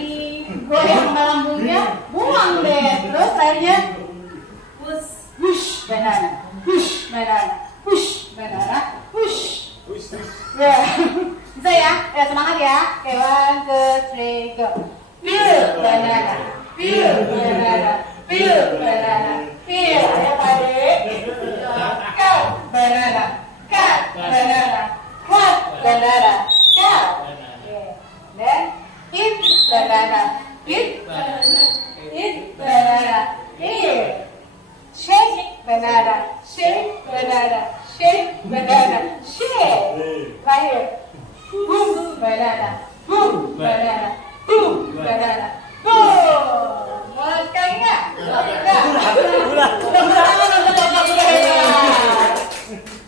ke lambungnya, buang deh. Terus akhirnya push banana, push banana, push banana, push. Ya, bisa ya? Ya semangat ya. Oke, 1, 2, 3, go. Peel banana, peel banana, peel banana, peel. Ayo Pade. Cut banana, cut banana, cut banana, cut. Then eat banana, eat banana, eat banana, eat. Shake banana, shake banana, shake banana, shake. Right here. Boom banana, boom banana, boom banana, boom. Mulai sekali nggak?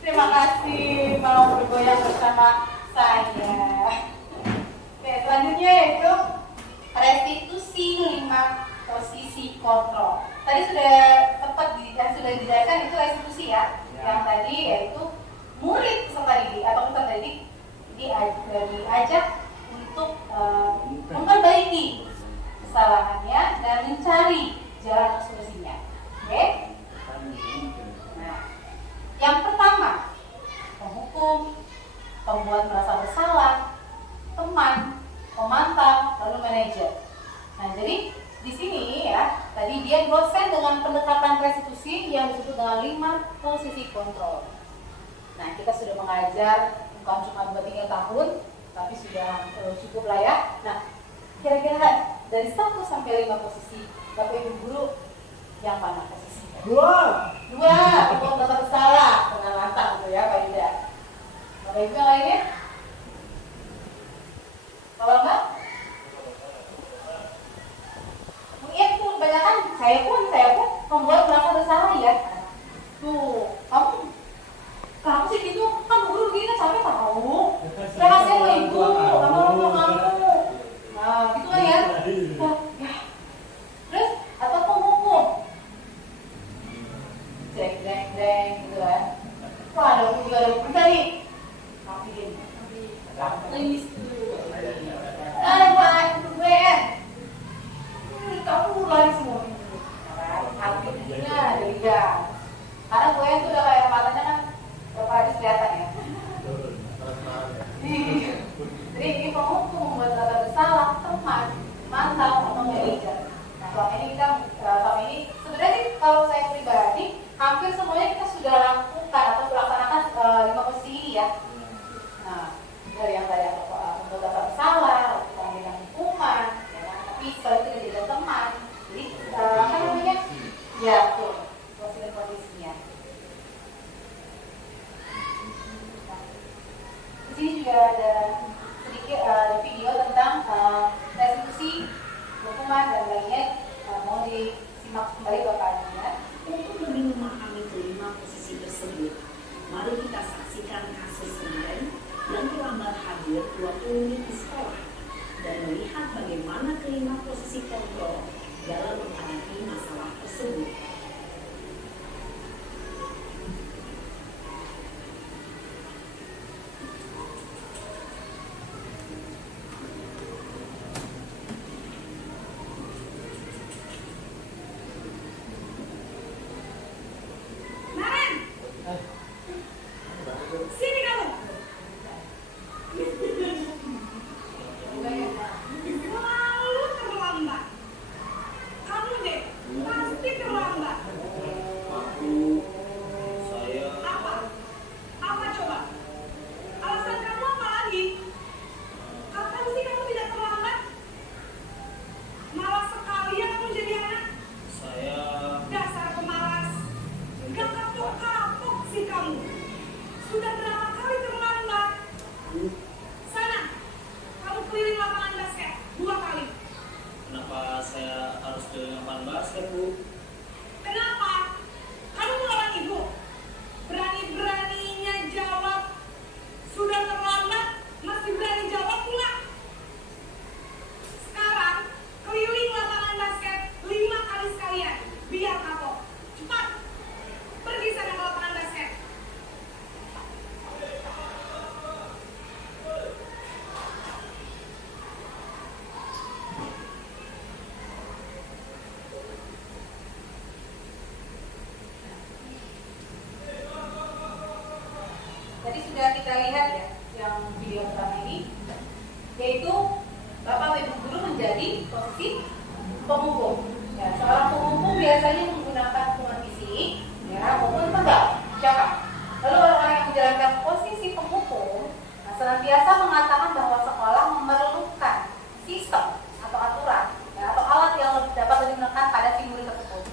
Terima kasih mau bergoyang bersama saya. Oke, selanjutnya yaitu restitusi 5 posisi kontrol. Tadi sudah tepat sudah dijelaskan itu restitusi ya. Yang tadi yaitu murid peserta didik atau peserta didik diajak untuk memperbaiki kesalahannya dan mencari jalan solusinya. Oke? Yang pertama, penghukum, pembuat merasa bersalah, teman, pemantau, lalu manajer. Nah, jadi di sini ya, tadi dia dosen dengan pendekatan restitusi yang disebut dengan 5 posisi kontrol. Nah, kita sudah mengajar bukan cuma 2-3 tahun, tapi sudah cukup lah ya. Nah, kira-kira dari 1 sampai 5 posisi, Bapak Ibu guru yang mana posisi? 2, pembuat merasa bersalah, dengan lantang gitu ya Pak Yuda. Bapak Ibu yang lainnya? Kalau enggak? Iya tuh, kebanyakan saya pun membuat merasa bersalah ya. Tuh, kamu sih gitu, kan guru gini capek tahu. Rahasia lo ibu, sama kamu. Nah, gitu kan ya. Wah, ya. Terus atau penghukum, jreng gitu kan. Wah, ada hukum juga, ada hukum tadi. Maafin. Limis dulu. Pak, gue. Kamu lari semua itu. Artinya dari dia. Karena gue itu udah kayak matanya kan berapa hari kelihatan ya. Jadi ini penghukum, membuat rasa bersalah, teman, mantau, atau manajer. Nah, selama ini sebenarnya kalau saya pribadi hampir semuanya kita sudah lakukan atau melaksanakan 5 posisi ini ya. Nah, dari yang tadi membuat rasa bersalah, kita memberikan hukuman, ya kan? Tapi setelah itu kita jadi teman. Jadi apa namanya? Ya, betul. Posisi dan kondisinya. Di sini juga ada sedikit video tentang restitusi, hukuman dan lainnya. Mau disimak kembali bapaknya. Untuk lebih memahami kelima posisi tersebut, mari kita saksikan kasus kemarin yang terlambat hadir 20 menit di sekolah dan melihat bagaimana kelima posisi kontrol dalam menghadapi masalah tersebut. Sini kamu. Selalu terlambat. Kamu deh, pasti terlambat. Apa? Apa coba? Alasan kamu apa lagi? Kapan sih kamu tidak terlambat? Malas sekali ya kamu jadi anak. Dasar pemalas. Gak kapok-kapok sih kamu. Sudah berapa kali terlambat? Sana, kamu keliling lapangan basket 2 kali. Kenapa saya harus keliling lapangan basket, Bu? Kenapa? Kamu melawan ibu. Berani-beraninya jawab. Sudah terlambat, masih berani jawab pula. Sekarang, keliling lapangan basket 5 kali sekalian. Biar kapok. Cepat. Pergi sana ke lapangan basket. Tadi sudah kita lihat ya, yang video pertama ini, yaitu Bapak Ibu guru menjadi posisi penghukum. Ya, seorang penghukum biasanya menggunakan hukuman fisik, ya, maupun tegal, cakap. Lalu orang yang menjalankan posisi penghukum, senantiasa mengatakan bahwa sekolah memerlukan sistem atau aturan, ya, atau alat yang dapat menekan pada si murid tersebut.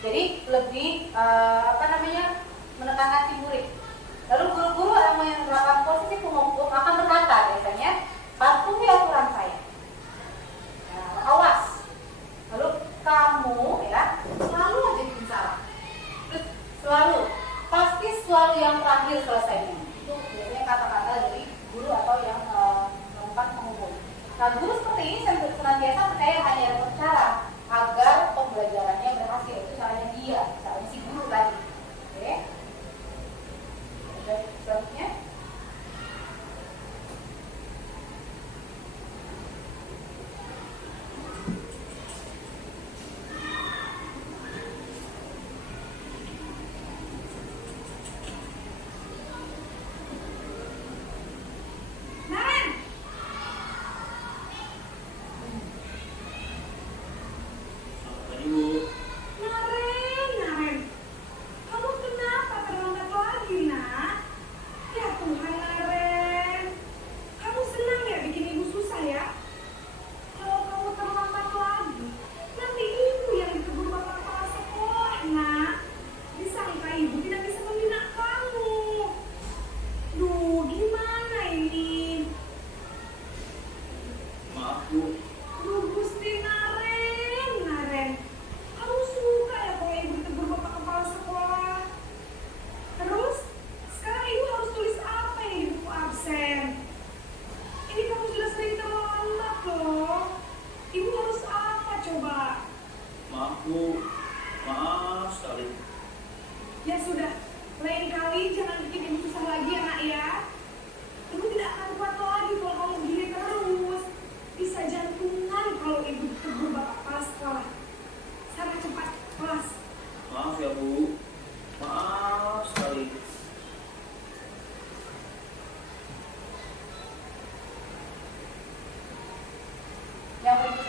Jadi lebih menekankan si murid. Lalu guru-guru yang menerapkan posisi penghukum akan berkata biasanya, patuhi aturan saya. Nah, awas. Lalu kamu ya selalu aja bikin salah. Terus pasti selalu yang terakhir selesainya. Itu biasanya kata-kata dari guru atau yang melakukan penghukum. Nah, guru seperti ini senantiasa percaya hanya ada satu cara agar pembelajarannya berhasil. Itu caranya dia, caranya si guru tadi. Oke? Selanjutnya.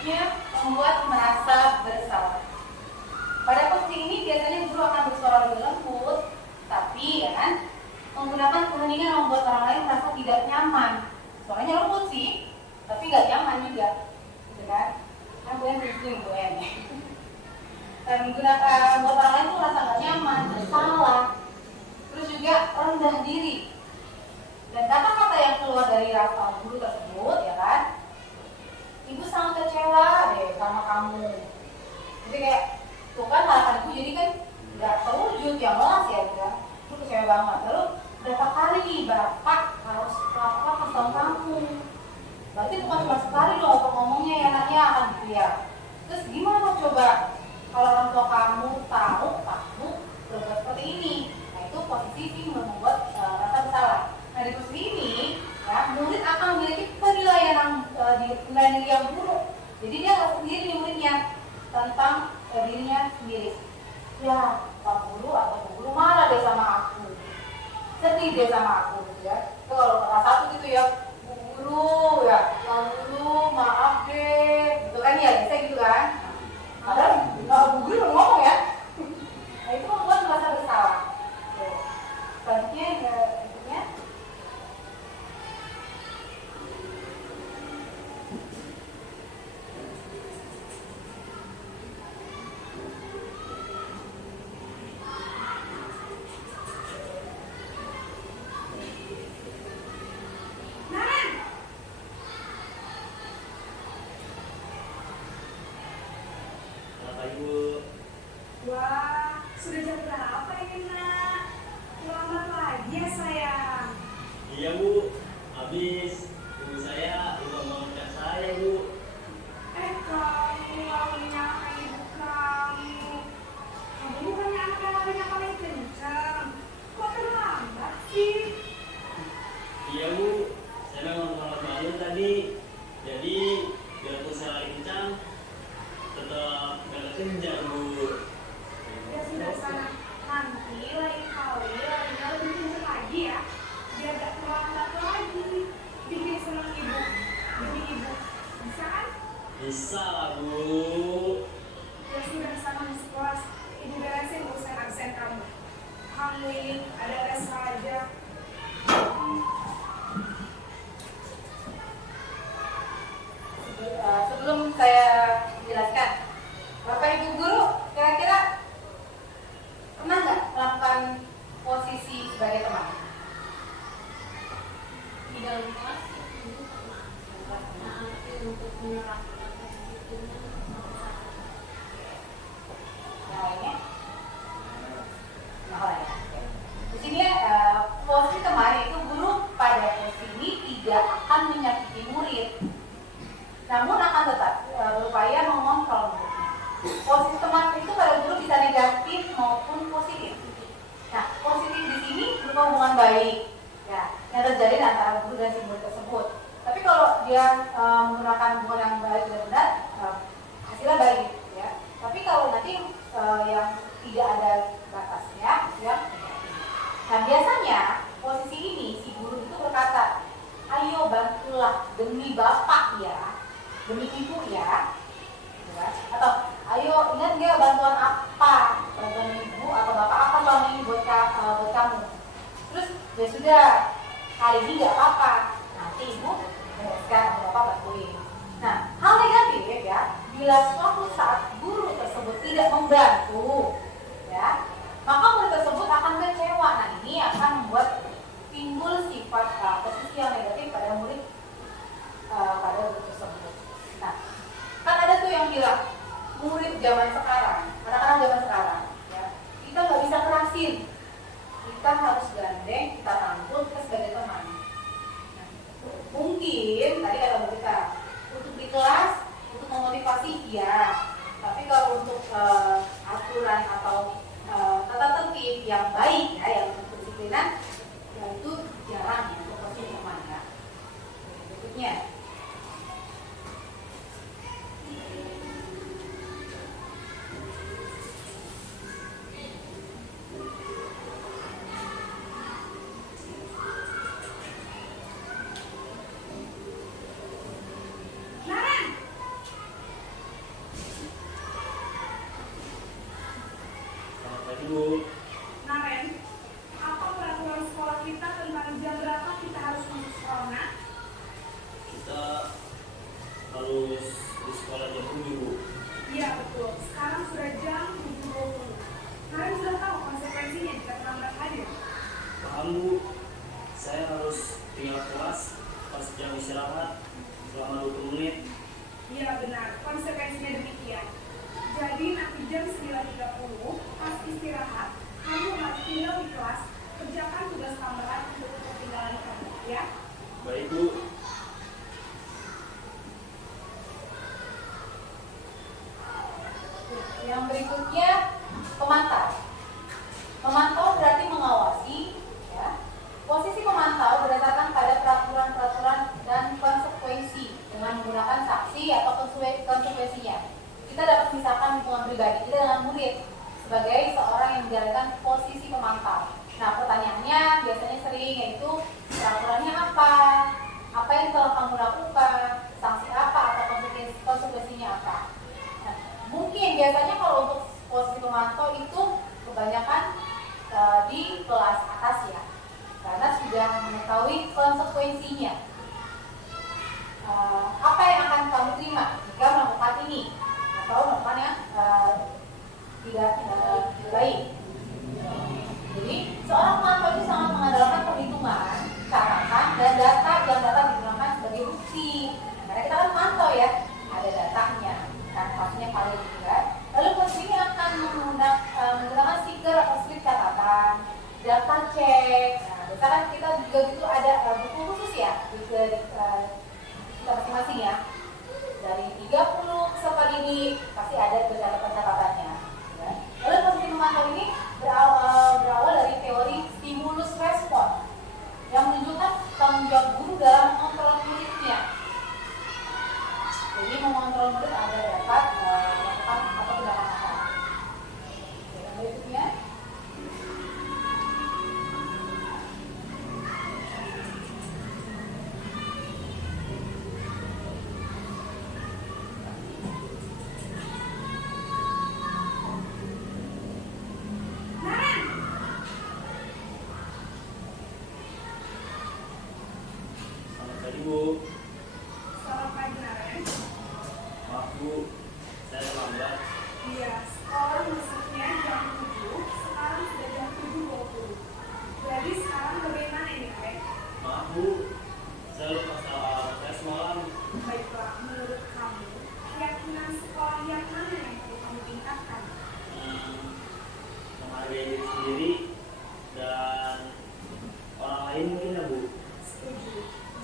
selanjutnya membuat merasa bersalah. Pada posisi ini biasanya guru akan bersuara lebih lembut, tapi ya kan, menggunakan keheningan membuat orang lain merasa tidak nyaman. Suaranya lembut sih, tapi nggak nyaman juga, gitu kan? Kan gue yang sering gue nih. Dan menggunakan membuat orang lain tuh merasa nggak nyaman, bersalah, terus juga rendah diri. Dan kata-kata yang keluar dari guru tersebut, ya kan? Ibu sangat kecewa deh sama kamu. Jadi kayak, tuh kan harapan ibu jadi kan nggak terwujud, yang melas ya udah. Itu kecewa banget. Lalu berapa kali nih bapak harus kasih tahu kamu? Berarti bukan cuma sekali loh untuk ngomongnya ya anaknya kan gitu ya. Terus gimana coba kalau orang tua kamu tahu kamu berbuat seperti ini? Nah itu posisi sih membuat rasa bersalah. Nah di posisi ini ya, murid akan memiliki penilaian yang buruk. Jadi dia nggak sendiri nih muridnya tentang dirinya sendiri. Ya Pak Guru atau Bu Guru marah deh sama aku, sedih deh sama aku, gitu ya. Itu kalau kata satu gitu ya, Bu Guru ya, Pak Guru maaf deh, gitu kan ya, bisa gitu kan. Padahal Bu Guru ngomong ya. Nah itu membuat merasa bersalah. Selanjutnya berikutnya. Bapak Ibu, Wah, sudah jam berapa ini nak? Lambat lagi ya sayang. iya Bu, habis ibu saya lupa mengangkat saya Bu. Kamu mau menyalahkan ibu kamu. Kamu bukannya anak yang larinya paling kencang. Kok terlambat sih? Iya Bu, saya memang terlambat bangun tadi. Jadi biarpun saya lari kencang, tetap gak kencang Bu. Ya sudah sana. Nanti lain kali larinya lebih kencang lagi ya. Biar gak terlambat lagi. Bikin senang ibu. Demi ibu. Bisa kan? Bisa lah Bu. Ya sudah sana masuk kelas. Ibu beresin urusan absen kamu. Kamu ini ada tes aja. Sebelum saya jelaskan, Bapak Ibu Guru kira-kira pernah nggak melakukan posisi sebagai teman? Di dalam kelas itu tapi untuk menerapkan itu Yang lainnya? Nah, ya. Di sini posisi teman itu guru pada posisi ini tidak akan menyakiti murid, namun akan tetap berupaya mengontrol muridnya. Posisi teman itu pada guru bisa negatif maupun positif. Nah, positif di sini berupa hubungan baik, ya, yang terjadi antara guru dan si murid tersebut. Tapi kalau dia menggunakan hubungan yang baik dan benar, hasilnya baik, ya. Tapi kalau nanti yang tidak ada batasnya, ya. Nah, biasanya posisi ini si guru itu berkata, ayo bantulah demi bapak ya, demi ibu ya, atau ayo ingat dia bantuan apa, bantuan ibu atau bapak apa selama ini buat kamu. Terus ya sudah, kali ini nggak apa-apa, nanti ibu bereskan atau bapak bantuin. Nah, hal negatif ya, bila suatu saat guru tersebut tidak membantu, ya, maka murid tersebut akan kecewa. Nah, ini akan membuat timbul sifat posisi yang negatif pada murid pada guru tersebut. Nah, kan ada tuh yang bilang murid zaman sekarang, anak-anak zaman sekarang, ya, kita nggak bisa kerasin, kita harus gandeng, kita rangkul, kita sebagai teman. Nah, mungkin tadi kata Bu kita untuk di kelas, untuk memotivasi, ya. Tapi kalau untuk aturan harus di sekolah jam 7 Bu. Iya betul, sekarang sudah jam 7.20. Kalian sudah tahu konsekuensinya jika terlambat hadir? Paham Bu, saya harus tinggal kelas pas jam istirahat selama 20 menit. Iya benar, konsekuensinya demikian. Jadi nanti jam 9.30 pas istirahat, kamu harus tinggal di kelas, kerjakan tugas tambahan untuk ketinggalan kamu, ya? Baik Bu. Yang berikutnya pemantau. Pemantau berarti mengawasi, ya. Posisi pemantau berdasarkan pada peraturan-peraturan dan konsekuensi dengan menggunakan saksi atau konsekuensinya. Kita dapat misalkan hubungan pribadi kita dengan murid sebagai seorang yang menjalankan posisi pemantau. Nah, pertanyaannya biasanya sering yaitu peraturannya apa yang telah kamu lakukan, sanksi apa atau konsekuensinya apa. Nah, mungkin biasanya kalau untuk posisi pemantau itu kebanyakan di kelas atas ya, karena sudah mengetahui konsekuensinya. Apa yang akan kamu terima jika melakukan ini atau melakukan yang tidak baik. Jadi seorang pemantau itu sangat mengandalkan perhitungan, catatan, dan data yang dapat digunakan sebagai bukti. Karena kita kan pemantau ya, ada datanya, kan pastinya valid juga. Lalu posisi ini akan menggunakan stiker atau slip catatan, daftar cek. Nah, misalkan kita juga gitu ada buku khusus ya, kita masing-masing ya. Dari 30 peserta didik pasti ada catatan-catatannya. Ya. Lalu posisi pemantau ini berawal dari teori stimulus respon yang menunjukkan tanggung jawab guru dalam mengontrol muridnya. Jadi mengontrol murid agar dapat melakukan atau tidak melakukan. Yang berikutnya. Selamat pagi Bu. Selamat pagi, Naren. Maaf Bu, saya terlambat. Iya, sekolah masuknya jam 7, sekarang sudah jam 7.20. Jadi sekarang bagaimana ini, Naren? Maaf Bu, saya lupa soal saya semalam. Baiklah, menurut kamu, keyakinan sekolah yang mana yang perlu kamu tingkatkan? Menghargai diri sendiri dan orang lain mungkin ya Bu. Setuju.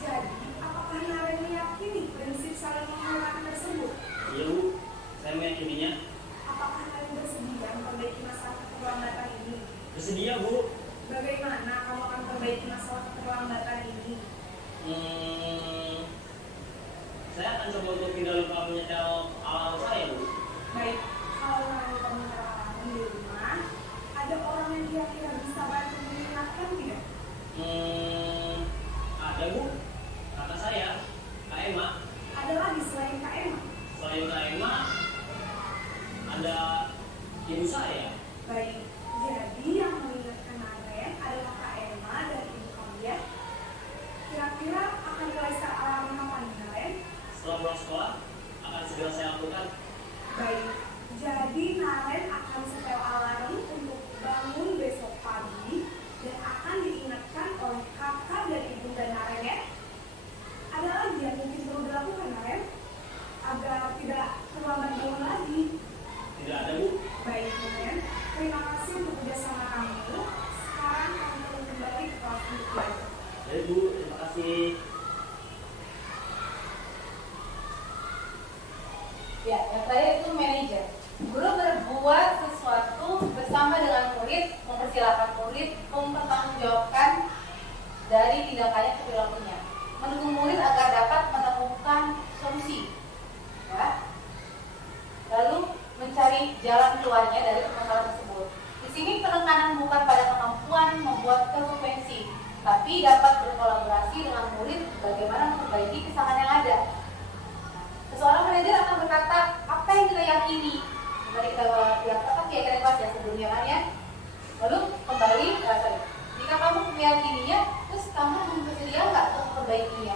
Jadi, apakah Naren meyakini prinsip saling menghormati tersebut? Iya Bu, saya meyakininya. Apakah Naren bersedia memperbaiki masalah keterlambatan ini? Bersedia Bu. Bagaimana kamu akan memperbaiki masalah keterlambatan ini? Saya akan coba untuk tidak lupa menyetel alarm saya Bu. Baik, kalau Naren komentar alarm di rumah, ada orang yang kira-kira bisa bantu mengingatkan tidak? Ada Bu, kakak saya, Kak Emma. Ada lagi selain Kak Emma? Selain Kak Emma, ada ibu saya. Baik, jadi yang mengingatkan Naren adalah Kak Emma dan ibu kamu ya. Kira-kira akan mulai start alarm kapan nih, Naren? Setelah pulang sekolah, akan segera saya lakukan. Baik, jadi Naren akan setel alarm untuk bangun besok pagi dan akan diingatkan oleh kakak dan ibunda Naren ya. Ada lagi yang mungkin perlu dilakukan Naren agar tidak terlambat bangun lagi. Tidak ada Bu. Baik Naren, terima kasih untuk kerjasama kamu. Sekarang kamu perlu kembali ke kelas untuk belajar. Baik Bu, terima kasih. Ya, yang terakhir itu manajer. Guru berbuat sesuatu bersama dengan murid, mempersilahkan murid mempertanggungjawabkan dari tindakannya ke perilakunya, mendukung murid agar dapat menemukan solusi, ya. Lalu mencari jalan keluarnya dari permasalahan tersebut. Di sini penekanan bukan pada kemampuan membuat konsekuensi, tapi dapat berkolaborasi dengan murid bagaimana memperbaiki kesalahan yang ada. Seseorang manajer akan berkata apa yang kita yakini. Mari kita lihat apa keyakinan kelas ya sebelumnya kan ya. Lalu kembali, jika kamu meyakininya, terus kamu bersedia nggak untuk memperbaikinya?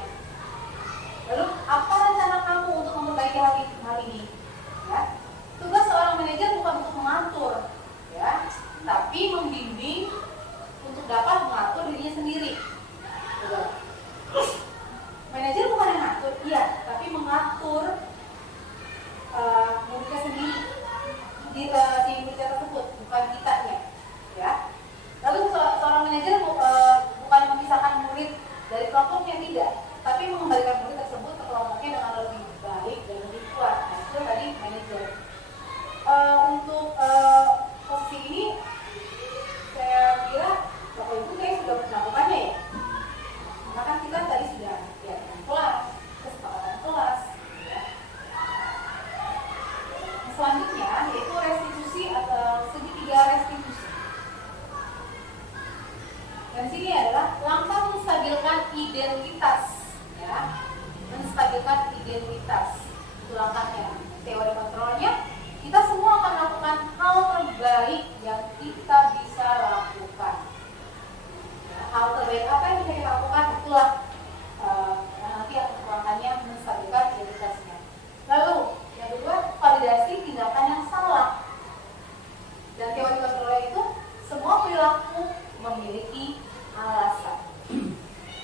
Lalu apa rencana kamu untuk identitas. Itu langkahnya. Teori kontrolnya, kita semua akan melakukan hal terbaik yang kita bisa lakukan. Hal terbaik apa yang bisa kita lakukan, itulah nanti langkahnya menstabilkan identitasnya. Lalu yang kedua, validasi tindakan yang salah. Dan teori kontrolnya itu semua perilaku memiliki alasan.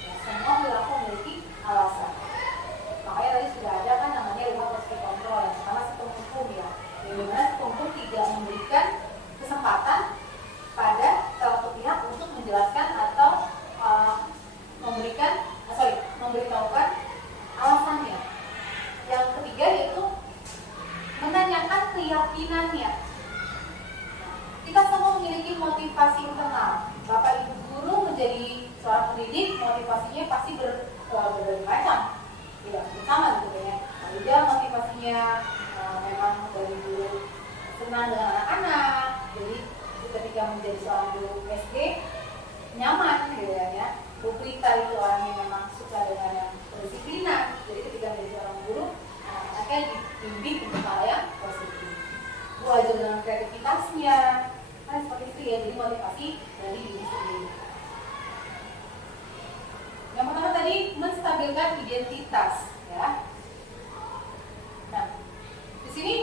Ya, semua perilaku memiliki alasan. Makanya tadi sudah ada kan namanya 5 positif kontrol. Yang pertama sistem hukum ya. Bagaimana sistem hukum tidak memberikan kesempatan pada salah satu pihak untuk menjelaskan atau memberitahukan alasannya. Yang ketiga yaitu menanyakan keyakinannya. Kita semua memiliki motivasi internal. Bapak Ibu guru menjadi seorang pendidik, motivasinya pasti berbagai macam. Tidak sama gitu ya. Ada motivasinya memang dari dulu senang dengan anak-anak. Jadi ketika menjadi seorang guru SD nyaman gitu ya. Bu Prita itu orang yang memang suka dengan yang kedisiplinan. Jadi ketika menjadi seorang guru, anak-anaknya dibimbing untuk hal yang positif. Bu aja dengan kreativitasnya, kan seperti itu ya. Jadi motivasi dari diri sendiri. Yang pertama tadi menstabilkan identitas, ya. Nah, di sini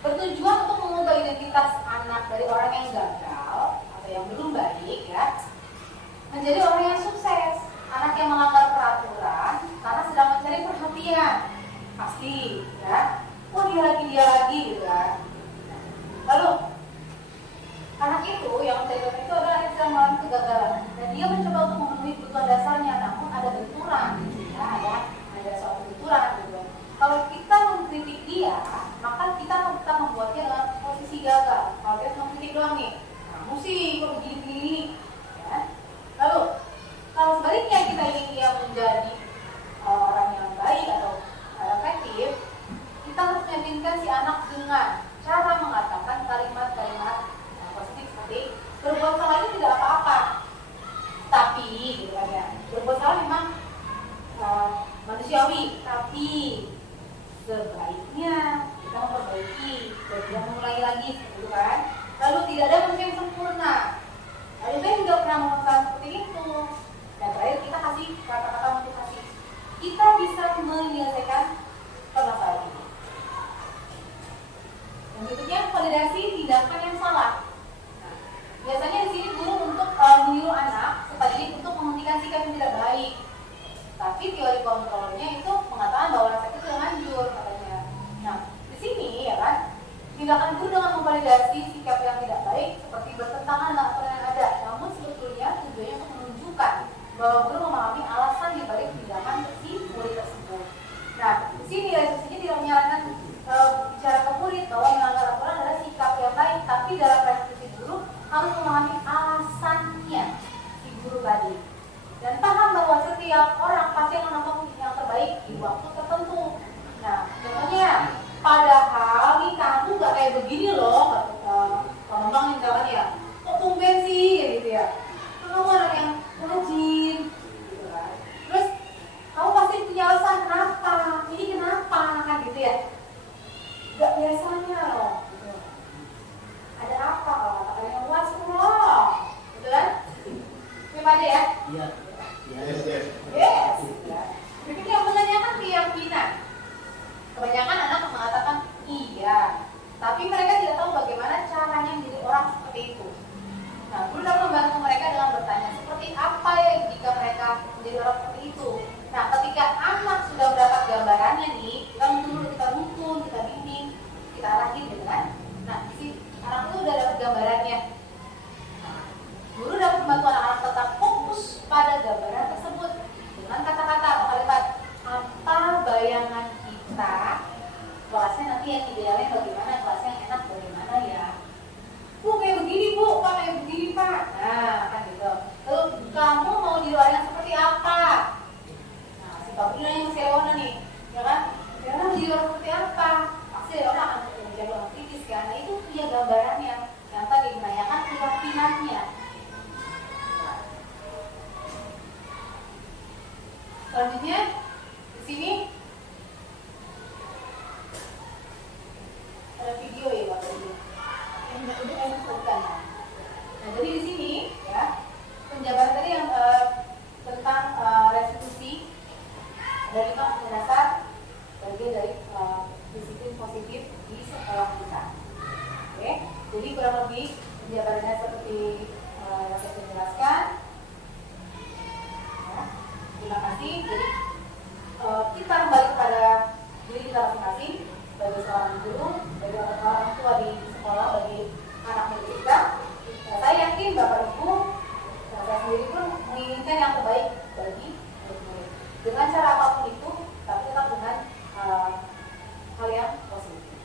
bertujuan untuk mengubah identitas anak dari orang yang gagal atau yang belum baik, ya, menjadi orang yang sukses. Anak yang melanggar peraturan karena sedang mencari perhatian, pasti, ya. Oh dia lagi, gitu kan. Lalu anak itu yang mencari perhatian itu adalah yang sedang mengalami kegagalan dan dia mencoba untuk memenuhi kebutuhan dasarnya, namun ada benturan, ya, ada suatu benturan, gitu. Kalau kita mengkritik dia, maka kita membuatnya dalam posisi gagal. Kalau kita cuma kritik doang nih, kamu sih kok begini-begini, ya. Lalu kalau sebaliknya kita ingin dia menjadi orang yang baik atau efektif, kita harus meyakinkan si anak dengan cara mengatakan kalimat-kalimat positif seperti berbuat salah itu tidak apa-apa, tapi gitu kan ya, berbuat salah memang manusiawi, tapi sebaiknya kita memperbaiki dan tidak mengulangi lagi, gitu kan. Lalu tidak ada manusia yang sempurna. Lalu saya juga pernah mengatakan seperti itu. Dan terakhir kita kasih kata-kata motivasi. Kita bisa menyelesaikan permasalahan ini. Yang berikutnya validasi tindakan yang salah. Nah, biasanya di sini guru untuk menyuruh anak serta didik untuk menghentikan sikap yang tidak baik. Tapi teori kontrolnya itu mengatakan bahwa rasa itu sudah manjur katanya. Nah, di sini ya kan, tindakan guru dengan memvalidasi sikap yang tidak baik seperti bertentangan dengan aturan yang ada. Namun sebetulnya tujuannya untuk menunjukkan bahwa guru memahami alasan di balik tindakan si murid tersebut. Nah, di sini realisasinya tidak menyarankan bicara ke murid bahwa melanggar aturan adalah sikap yang baik, tapi dalam realisasi guru harus memahami alasannya si guru tadi. Dan paham bahwa setiap orang pasti akan melakukan yang terbaik di waktu tertentu. Nah, contohnya, padahal nih kamu gak kayak begini loh, kalau memang misalkan ya, kok tumben sih, ya gitu ya. Kamu orang yang rajin, gitu kan. Terus, kamu pasti punya alasan kenapa, ini kenapa, kan gitu ya. Gak biasanya loh, gitu. Ada apa kalau katakan yang luas loh, gitu kan. Siapa aja ya? Iya. Yes. Berikutnya yang menanyakan keyakinan. Kebanyakan anak mengatakan iya, tapi mereka tidak tahu bagaimana caranya menjadi orang seperti itu. Nah, guru dapat membantu mereka dengan bertanya seperti apa ya jika mereka menjadi orang seperti itu. Nah, ketika anak sudah mendapat gambarannya nih, kita nuntun, kita bimbing, kita arahin gitu kan. Nah, si anak itu sudah dapat gambarannya. Guru dapat membantu anak-anak tetap fokus pada gambaran tersebut dengan kata-kata atau kalimat apa bayangan kita, kelasnya nanti yang idealnya bagaimana, kelasnya yang enak bagaimana ya. Bu kayak begini bu, pak kayak begini pak. Nah kan gitu. Lalu kamu mau di luar yang seperti apa? Nah si Pak Bina yang masih Leona nih, ya kan? Leona mau di luar seperti apa? Pasti Leona akan menjadi orang kritis karena itu punya gambarannya yang tadi menanyakan keyakinannya. Selanjutnya di sini disiplin positif di sekolah kita. Oke, jadi kurang lebih penjabarannya seperti yang saya jelaskan. Ya, terima kasih. Jadi kita kembali kepada diri kita masing-masing sebagai seorang guru, sebagai orang tua di sekolah, bagi anak murid kita. Saya yakin Bapak Ibu, saya sendiri pun menginginkan yang terbaik bagi murid-murid. Dengan cara apapun itu, tapi tetap dengan hal yang positif.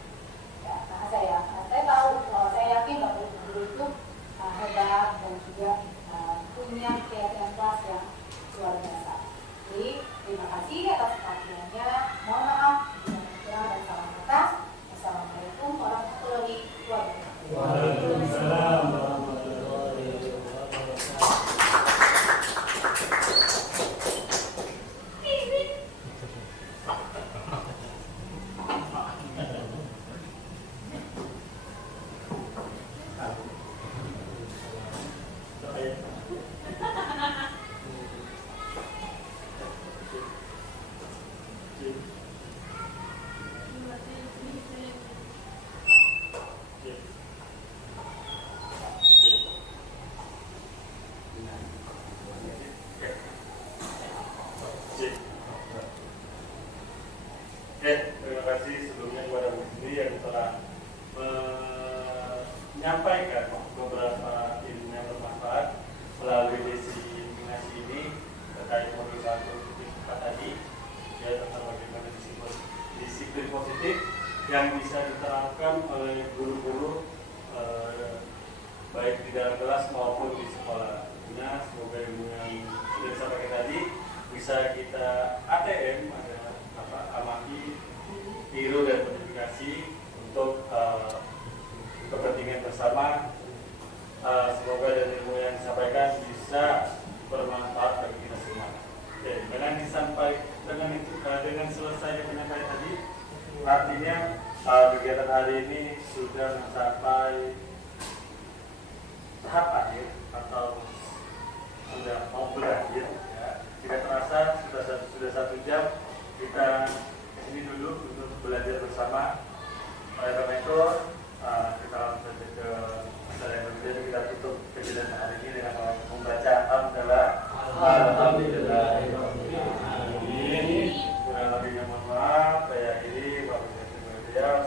Ya, karena saya tahu, saya yakin Bapak Ibu guru itu hebat dan juga punya keyakinan kelas yang luar biasa. Jadi terima kasih atas perhatiannya. Mohon maaf jika kurang dan salah kata. Assalamualaikum warahmatullahi wabarakatuh. Waalaikumsalam warahmatullahi wabarakatuh. Terima kasih sebelumnya kepada Bu Sri yang telah menyampaikan beberapa ilmu yang bermanfaat melalui diseminasi ini terkait modul 1.4 tadi, ya, tentang bagaimana disiplin positif yang bisa diterapkan oleh guru-guru baik di dalam kelas maupun di sekolah. Nah, semoga ilmu yang sudah disampaikan tadi bisa kita ATM, amati, tiru dan modifikasi untuk kepentingan bersama. Semoga dari ilmu yang disampaikan bisa bermanfaat bagi kita semua. Oke, dengan selesai penyampaian tadi, artinya kegiatan hari ini sudah mencapai tahap akhir atau sudah mau berakhir. Ya. Tidak terasa sudah 1 jam kita ini dulu untuk belajar bersama. Oleh karena itu kita langsung saja ke masalah yang berbeda. Kita tutup kegiatan hari ini dengan membaca Alhamdulillah. Kurang lebihnya mohon maaf. Saya akhiri. Wabillahi taufiq wal hidayah.